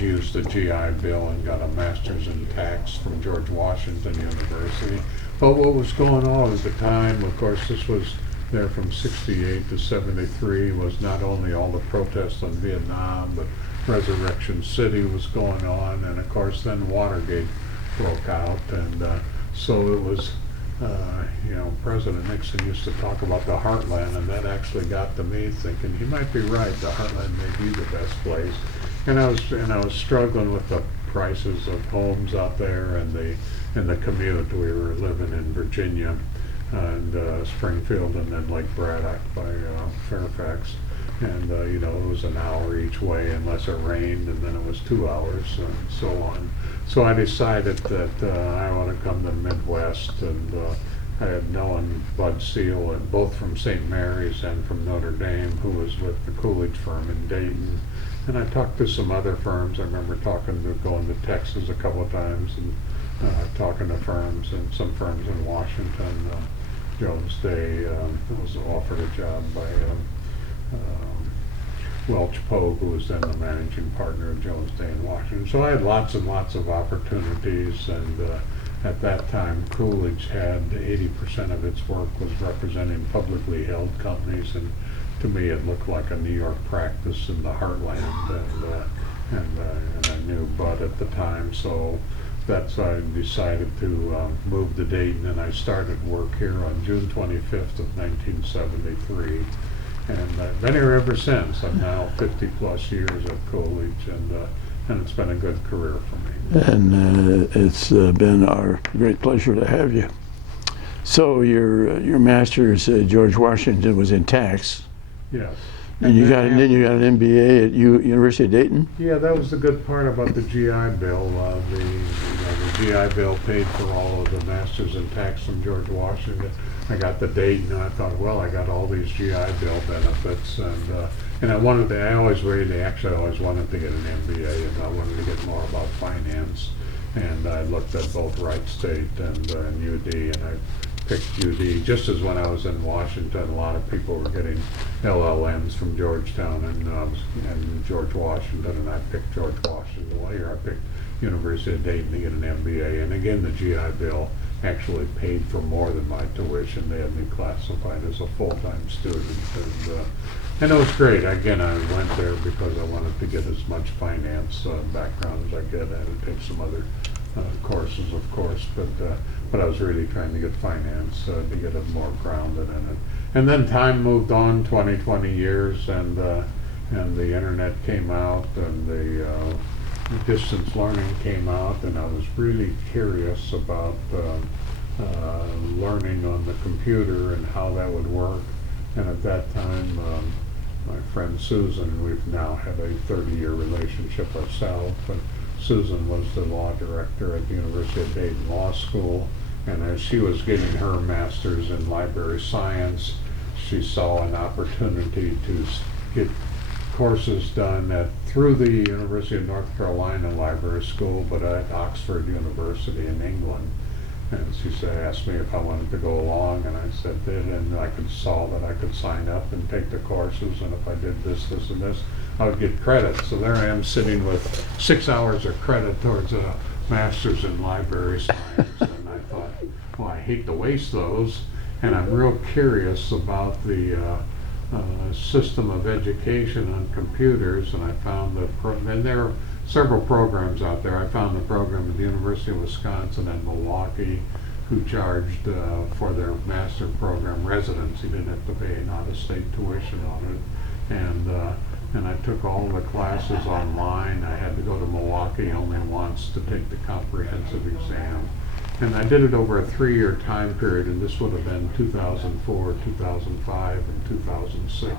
used the GI Bill and got a master's in tax from George Washington University. But what was going on at the time, of course, this was there from 68 to 73, was not only all the protests on Vietnam, but Resurrection City was going on, and of course then Watergate broke out, and so it was, President Nixon used to talk about the heartland, and that actually got to me thinking he might be right. The heartland may be the best place, and I was struggling with the prices of homes out there and the commute. We were living in Virginia and Springfield, and then Lake Braddock by Fairfax. And it was an hour each way unless it rained, and then it was 2 hours, and so on. So I decided that I want to come to the Midwest, and I had known Bud Seal, and both from St. Mary's and from Notre Dame, who was with the Coolidge firm in Dayton. And I talked to some other firms. I remember going to Texas a couple of times and talking to firms, and some firms in Washington. Jones Day was offered a job by Welch Pogue, who was then the managing partner of Jones Day in Washington. So I had lots and lots of opportunities, and at that time Coolidge had 80% of its work was representing publicly held companies, and to me it looked like a New York practice in the heartland, and I knew Bud at the time, so that's why I decided to move to Dayton, and I started work here on June 25th of 1973. And I've been here ever since. I'm now 50 plus years at Coolidge, and it's been a good career for me. And it's been our great pleasure to have you. So your master's at George Washington was in tax, Yes. and then you got an MBA at University of Dayton. Yeah, that was the good part about the GI Bill. The GI Bill paid for all of the masters in tax from George Washington. I got the Dayton, and I thought, well, I got all these GI Bill benefits, and I wanted to. I always wanted to get an MBA, and I wanted to get more about finance. And I looked at both Wright State and UD, and I picked UD just as when I was in Washington, a lot of people were getting LLMs from Georgetown and George Washington, and I picked George Washington. Well, here I picked University of Dayton to get an MBA, and again, the GI Bill actually paid for more than my tuition. They had me classified as a full-time student, and it was great. Again, I went there because I wanted to get as much finance background as I could. I had to take some other courses, of course, but I was really trying to get finance to get it more grounded in it. And then time moved on, 20 years, and the internet came out, and the distance learning came out, and I was really curious about learning on the computer and how that would work. And at that time, my friend Susan, we've now had a 30-year relationship ourselves, but Susan was the law director at the University of Dayton Law School, and as she was getting her master's in library science, she saw an opportunity to get courses done through the University of North Carolina Library School, but at Oxford University in England. And she asked me if I wanted to go along, and I said that, and I saw that I could sign up and take the courses, and if I did this, and this, I would get credit. So there I am sitting with 6 hours of credit towards a master's in library science, and I thought, well, I hate to waste those, and I'm real curious about the system of education on computers, and I found and there are several programs out there. I found the program at the University of Wisconsin at Milwaukee, who charged for their master program residents. You didn't have to pay an out-of-state tuition on it, and I took all the classes online. I had to go to Milwaukee only once to take the comprehensive exam. And I did it over a 3-year time period, and this would have been 2004, 2005, and 2006.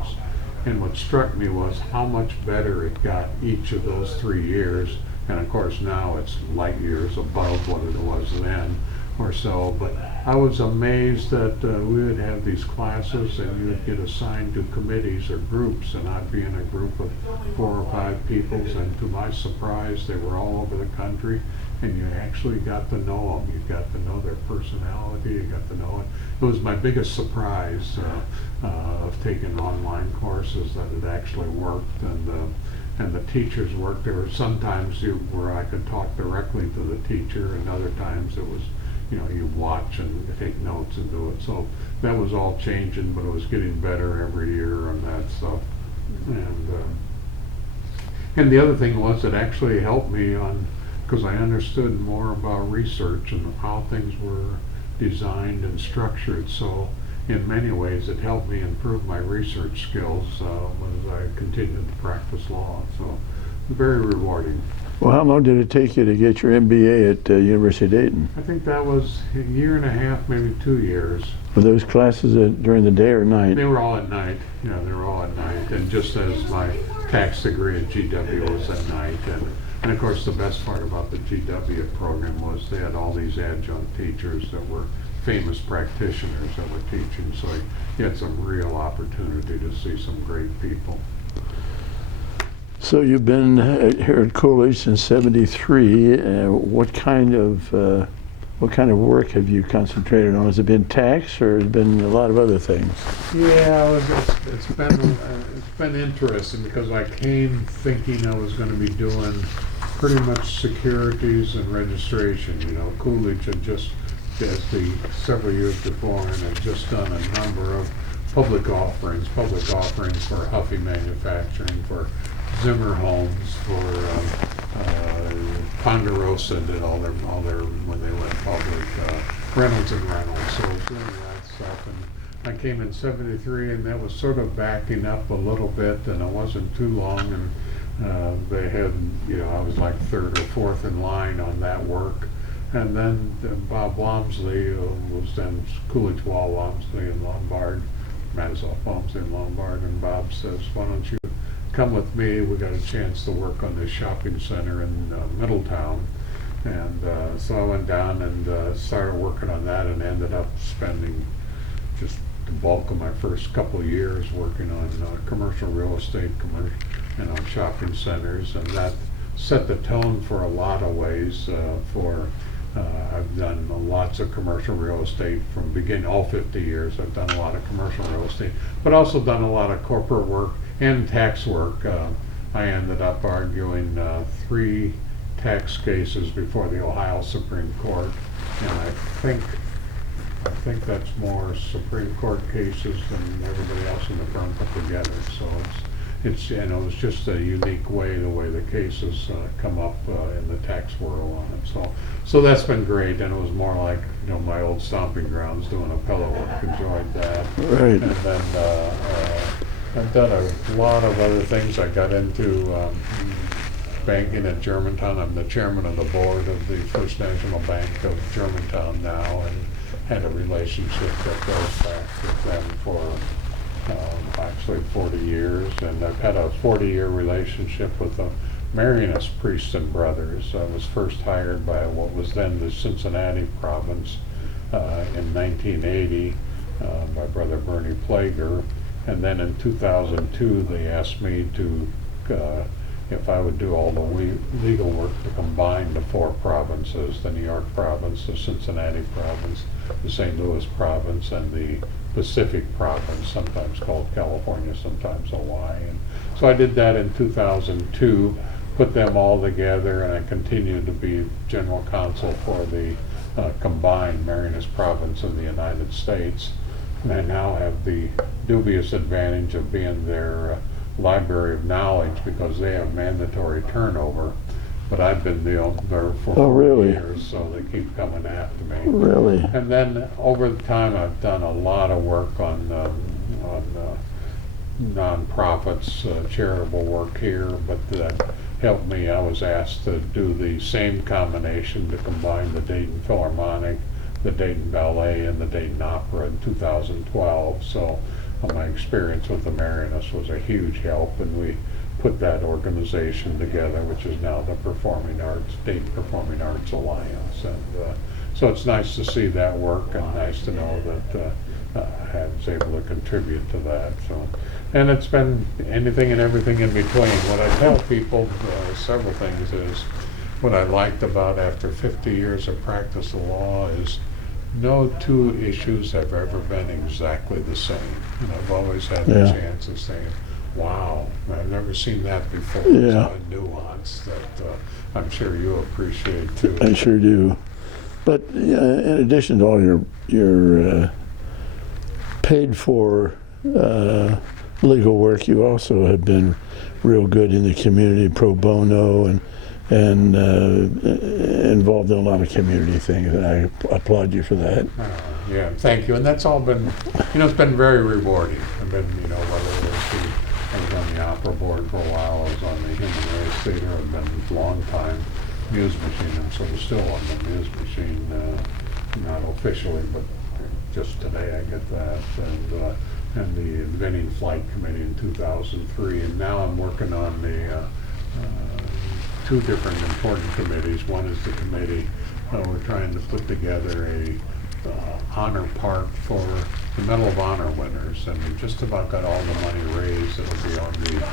And what struck me was how much better it got each of those 3 years. And of course now it's light years above what it was then or so. But I was amazed that we would have these classes and you would get assigned to committees or groups, and I'd be in a group of 4 or 5 people, and to my surprise they were all over the country. And you actually got to know them. You got to know their personality. You got to know it. It was my biggest surprise of taking online courses that it actually worked, and the teachers worked. There were some times where I could talk directly to the teacher, and other times it was, you watch and take notes and do it. So that was all changing, but it was getting better every year on that stuff. And the other thing was it actually helped me because I understood more about research and how things were designed and structured. So in many ways it helped me improve my research skills as I continued to practice law. So very rewarding. Well, how long did it take you to get your MBA at University of Dayton? I think that was a year and a half, maybe 2 years. Were those classes during the day or night? They were all at night. Yeah, they were all at night. And just as my tax degree at GW was at night. And of course, the best part about the GW program was they had all these adjunct teachers that were famous practitioners that were teaching, so you had some real opportunity to see some great people. So you've been here at Coolidge since '73. What kind of what kind of work have you concentrated on? Has it been tax or has it been a lot of other things? Yeah, it's been interesting because I came thinking I was going to be doing pretty much securities and registration. You know, Coolidge had just, as the several years before, and had just done a number of public offerings for Huffy Manufacturing, for Zimmer Homes, for Ponderosa did all their when they went public, Reynolds and Reynolds. So I was doing that stuff, and I came in '73, and that was sort of backing up a little bit, and it wasn't too long, and they had, you know, I was like third or fourth in line on that work. And then Bob Walmsley was then Coolidge Wall Walmsley in Lombard, Matisoff Walmsley in Lombard, and Bob says, why don't you come with me? We got a chance to work on this shopping center in Middletown. And so I went down and started working on that, and ended up spending just the bulk of my first couple of years working on commercial real estate, and on shopping centers, and that set the tone for a lot of ways. I've done lots of commercial real estate from beginning, all 50 years. I've done a lot of commercial real estate, but also done a lot of corporate work and tax work. I ended up arguing 3 tax cases before the Ohio Supreme Court, and I think that's more Supreme Court cases than everybody else in the firm put together. So it's you know, it's just a unique way, the way the cases come up in the tax world on it. So that's been great, and it was more like, you know, my old stomping grounds, doing appellate work. Enjoyed that. Right. And then I've done a lot of other things. I got into banking at Germantown. I'm the chairman of the board of the First National Bank of Germantown now, and had a relationship that goes back with them for actually 40 years, and I've had a 40-year relationship with the Meritorious Priest and Brothers. I was first hired by what was then the Cincinnati province in 1980 by Brother Bernie Plager, and then in 2002 they asked me to if I would do all the legal work to combine the 4 provinces, the New York province, the Cincinnati province, the St. Louis province, and the Pacific province, sometimes called California, sometimes Hawaii. And so I did that in 2002, put them all together, and I continued to be general counsel for the combined Meritorious province of the United States. And I now have the dubious advantage of being their library of knowledge, because they have mandatory turnover. But I've been there for 4 years, so they keep coming after me. Really? And then over the time, I've done a lot of work on nonprofits, charitable work here, but that helped me. I was asked to do the same combination to combine the Dayton Philharmonic, the Dayton Ballet, and the Dayton Opera in 2012. So my experience with the Meritorious was a huge help, and we put that organization together, which is now the Performing Arts, Dayton Performing Arts Alliance. And so it's nice to see that work, and nice to know that I was able to contribute to that. So, and it's been anything and everything in between. What I tell people, several things, is what I liked about after 50 years of practice of law is no 2 issues have ever been exactly the same. And I've always had the chance of saying, wow, I've never seen that before. Yeah. It's a nuance that I'm sure you appreciate too. I sure do. But in addition to all your paid for legal work, you also have been real good in the community, pro bono, and involved in a lot of community things, and I applaud you for that. Yeah, thank you. And that's all been, it's been very rewarding. I've been, whether it was I was on the opera board for a while, I was on the Human Race Theater, I've been a long time Muse Machine. I'm sort of still on the Muse Machine, not officially, but just today I get that, and the Inventing Flight Committee in 2003, and now I'm working on the 2 different important committees. One is the committee, we're trying to put together a honor park for the Medal of Honor winners, and we've just about got all the money raised. It'll be on the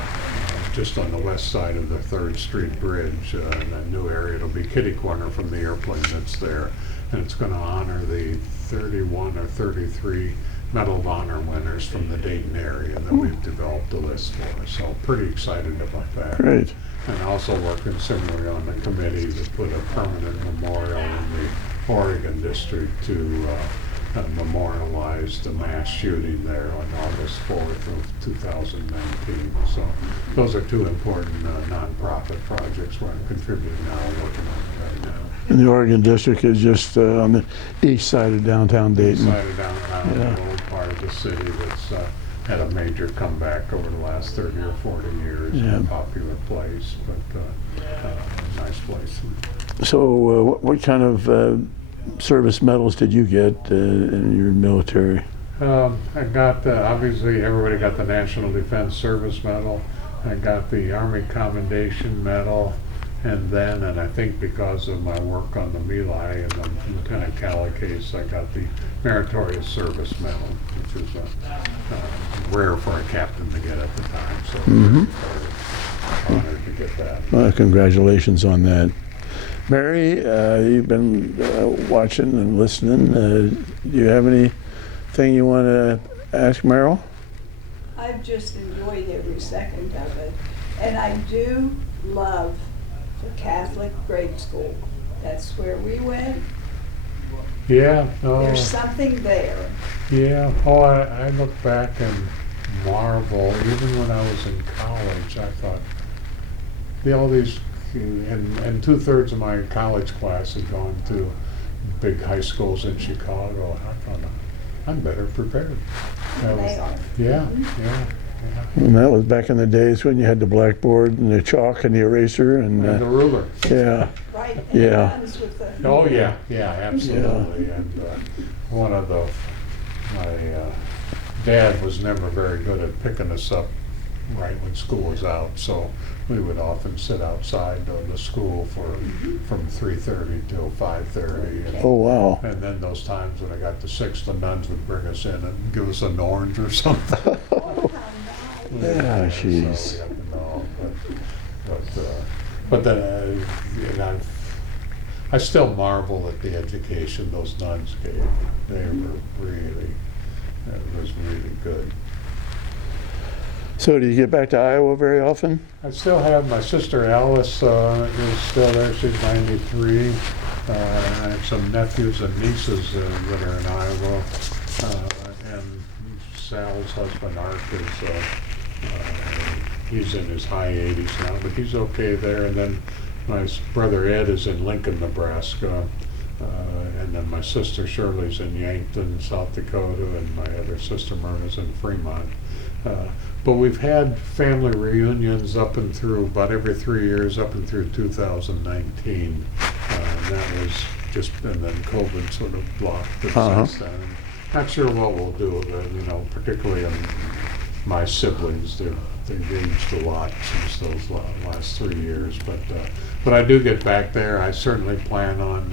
just on the west side of the 3rd Street Bridge, in that new area. It'll be kitty corner from the airplane that's there. And it's going to honor the 31 or 33 Medal of Honor winners from the Dayton area that we've developed a list for. So pretty excited about that. Great. And also working similarly on the committee to put a permanent memorial in the Oregon district to memorialize the mass shooting there on August 4th of 2019. So those are 2 important nonprofit projects where I'm contributing now and working on it right now. And the Oregon district is just on the east side of downtown Dayton. Side of downtown, Yeah. the old part of the city that's had a major comeback over the last 30 or 40 years. Yeah. A popular place, but a nice place. So what kind of service medals did you get in your military? I got, obviously, everybody got the National Defense Service Medal. I got the Army Commendation Medal. And then, and I think because of my work on the My Lai and the Lieutenant Calla case, I got the Meritorious Service Medal, which is rare for a captain to get at the time. So honored to get that. Well, congratulations on that. Mary, you've been watching and listening. Do you have anything you want to ask Merle? I've just enjoyed every second of it. And I do love the Catholic grade school. That's where we went. Yeah. There's something there. Yeah. Oh, I look back and marvel. Even when I was in college, I thought, all these, and 2/3 of my college class had gone to big high schools in Chicago. I thought, I'm better prepared. They are. Yeah, Mhm. yeah. And that was back in the days when you had the blackboard and the chalk and the eraser and And the ruler. yeah. Right? And Yeah. the ones with the Oh, yeah, absolutely. And one of my dad was never very good at picking us up right when school was out, so we would often sit outside of the school from 3:30 till 5:30. Oh wow. And then those times when I got to 6, the nuns would bring us in and give us an orange or something. Oh, how Yeah, So jeez. we got to know, but then I still marvel at the education those nuns gave. They were really, it was really good. So do you get back to Iowa very often? I still have my sister Alice is still there. She's 93. I have some nephews and nieces that are in Iowa, and Sal's husband Art is he's in his high 80s now, but he's okay there. And then my brother Ed is in Lincoln, Nebraska, and then my sister Shirley's in Yankton, South Dakota, and my other sister Myrna's in Fremont. But we've had family reunions up and through about every 3 years up and through 2019. And that was just, and then COVID sort of blocked it since then. Not sure what we'll do, particularly my siblings. They've aged a lot since those last 3 years. But I do get back there. I certainly plan on,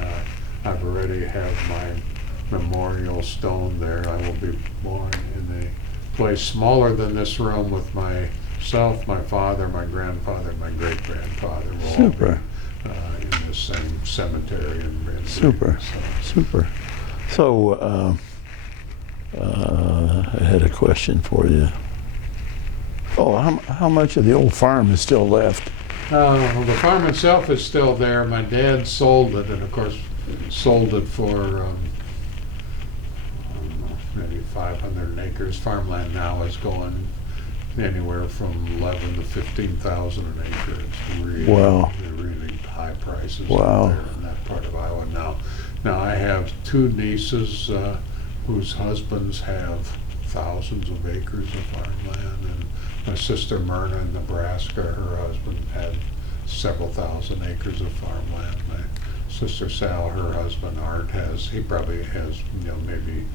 I've already have my memorial stone there. I will be born in a place smaller than this room with myself, my father, my grandfather, my great-grandfather will all be Super. In the same cemetery. Super. Super. So I had a question for you. Oh, how much of the old farm is still left? Well, the farm itself is still there. My dad sold it, and of course sold it for maybe 500 acres. Farmland now is going anywhere from 11 to 15,000 an acre. It's really, Wow. really high prices Wow. out there in that part of Iowa now. Now I have 2 nieces whose husbands have thousands of acres of farmland, and my sister Myrna in Nebraska, her husband had several thousand acres of farmland. My sister Sal, her husband Art, he probably has maybe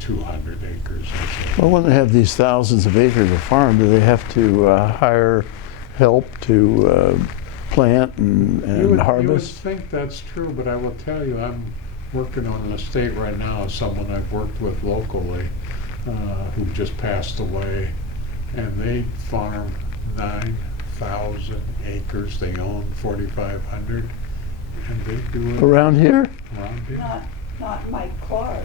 200 acres. Well, when they have these thousands of acres of farm, do they have to hire help to plant and You would harvest? think that's true, but I will tell you, I'm working on an estate right now of someone I've worked with locally who just passed away, and they farm 9,000 acres. They own 4,500, and they do it Around here? around here. Not Mike Clark.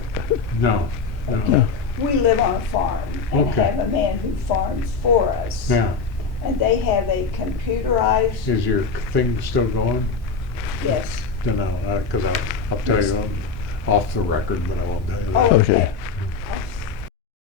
No, no. Okay. We live on a farm and Okay. have a man who farms for us. Now, And they have a computerized, is your thing still going? yes. No, because I'll tell you off the record, but I won't tell you that. Oh, Okay. okay.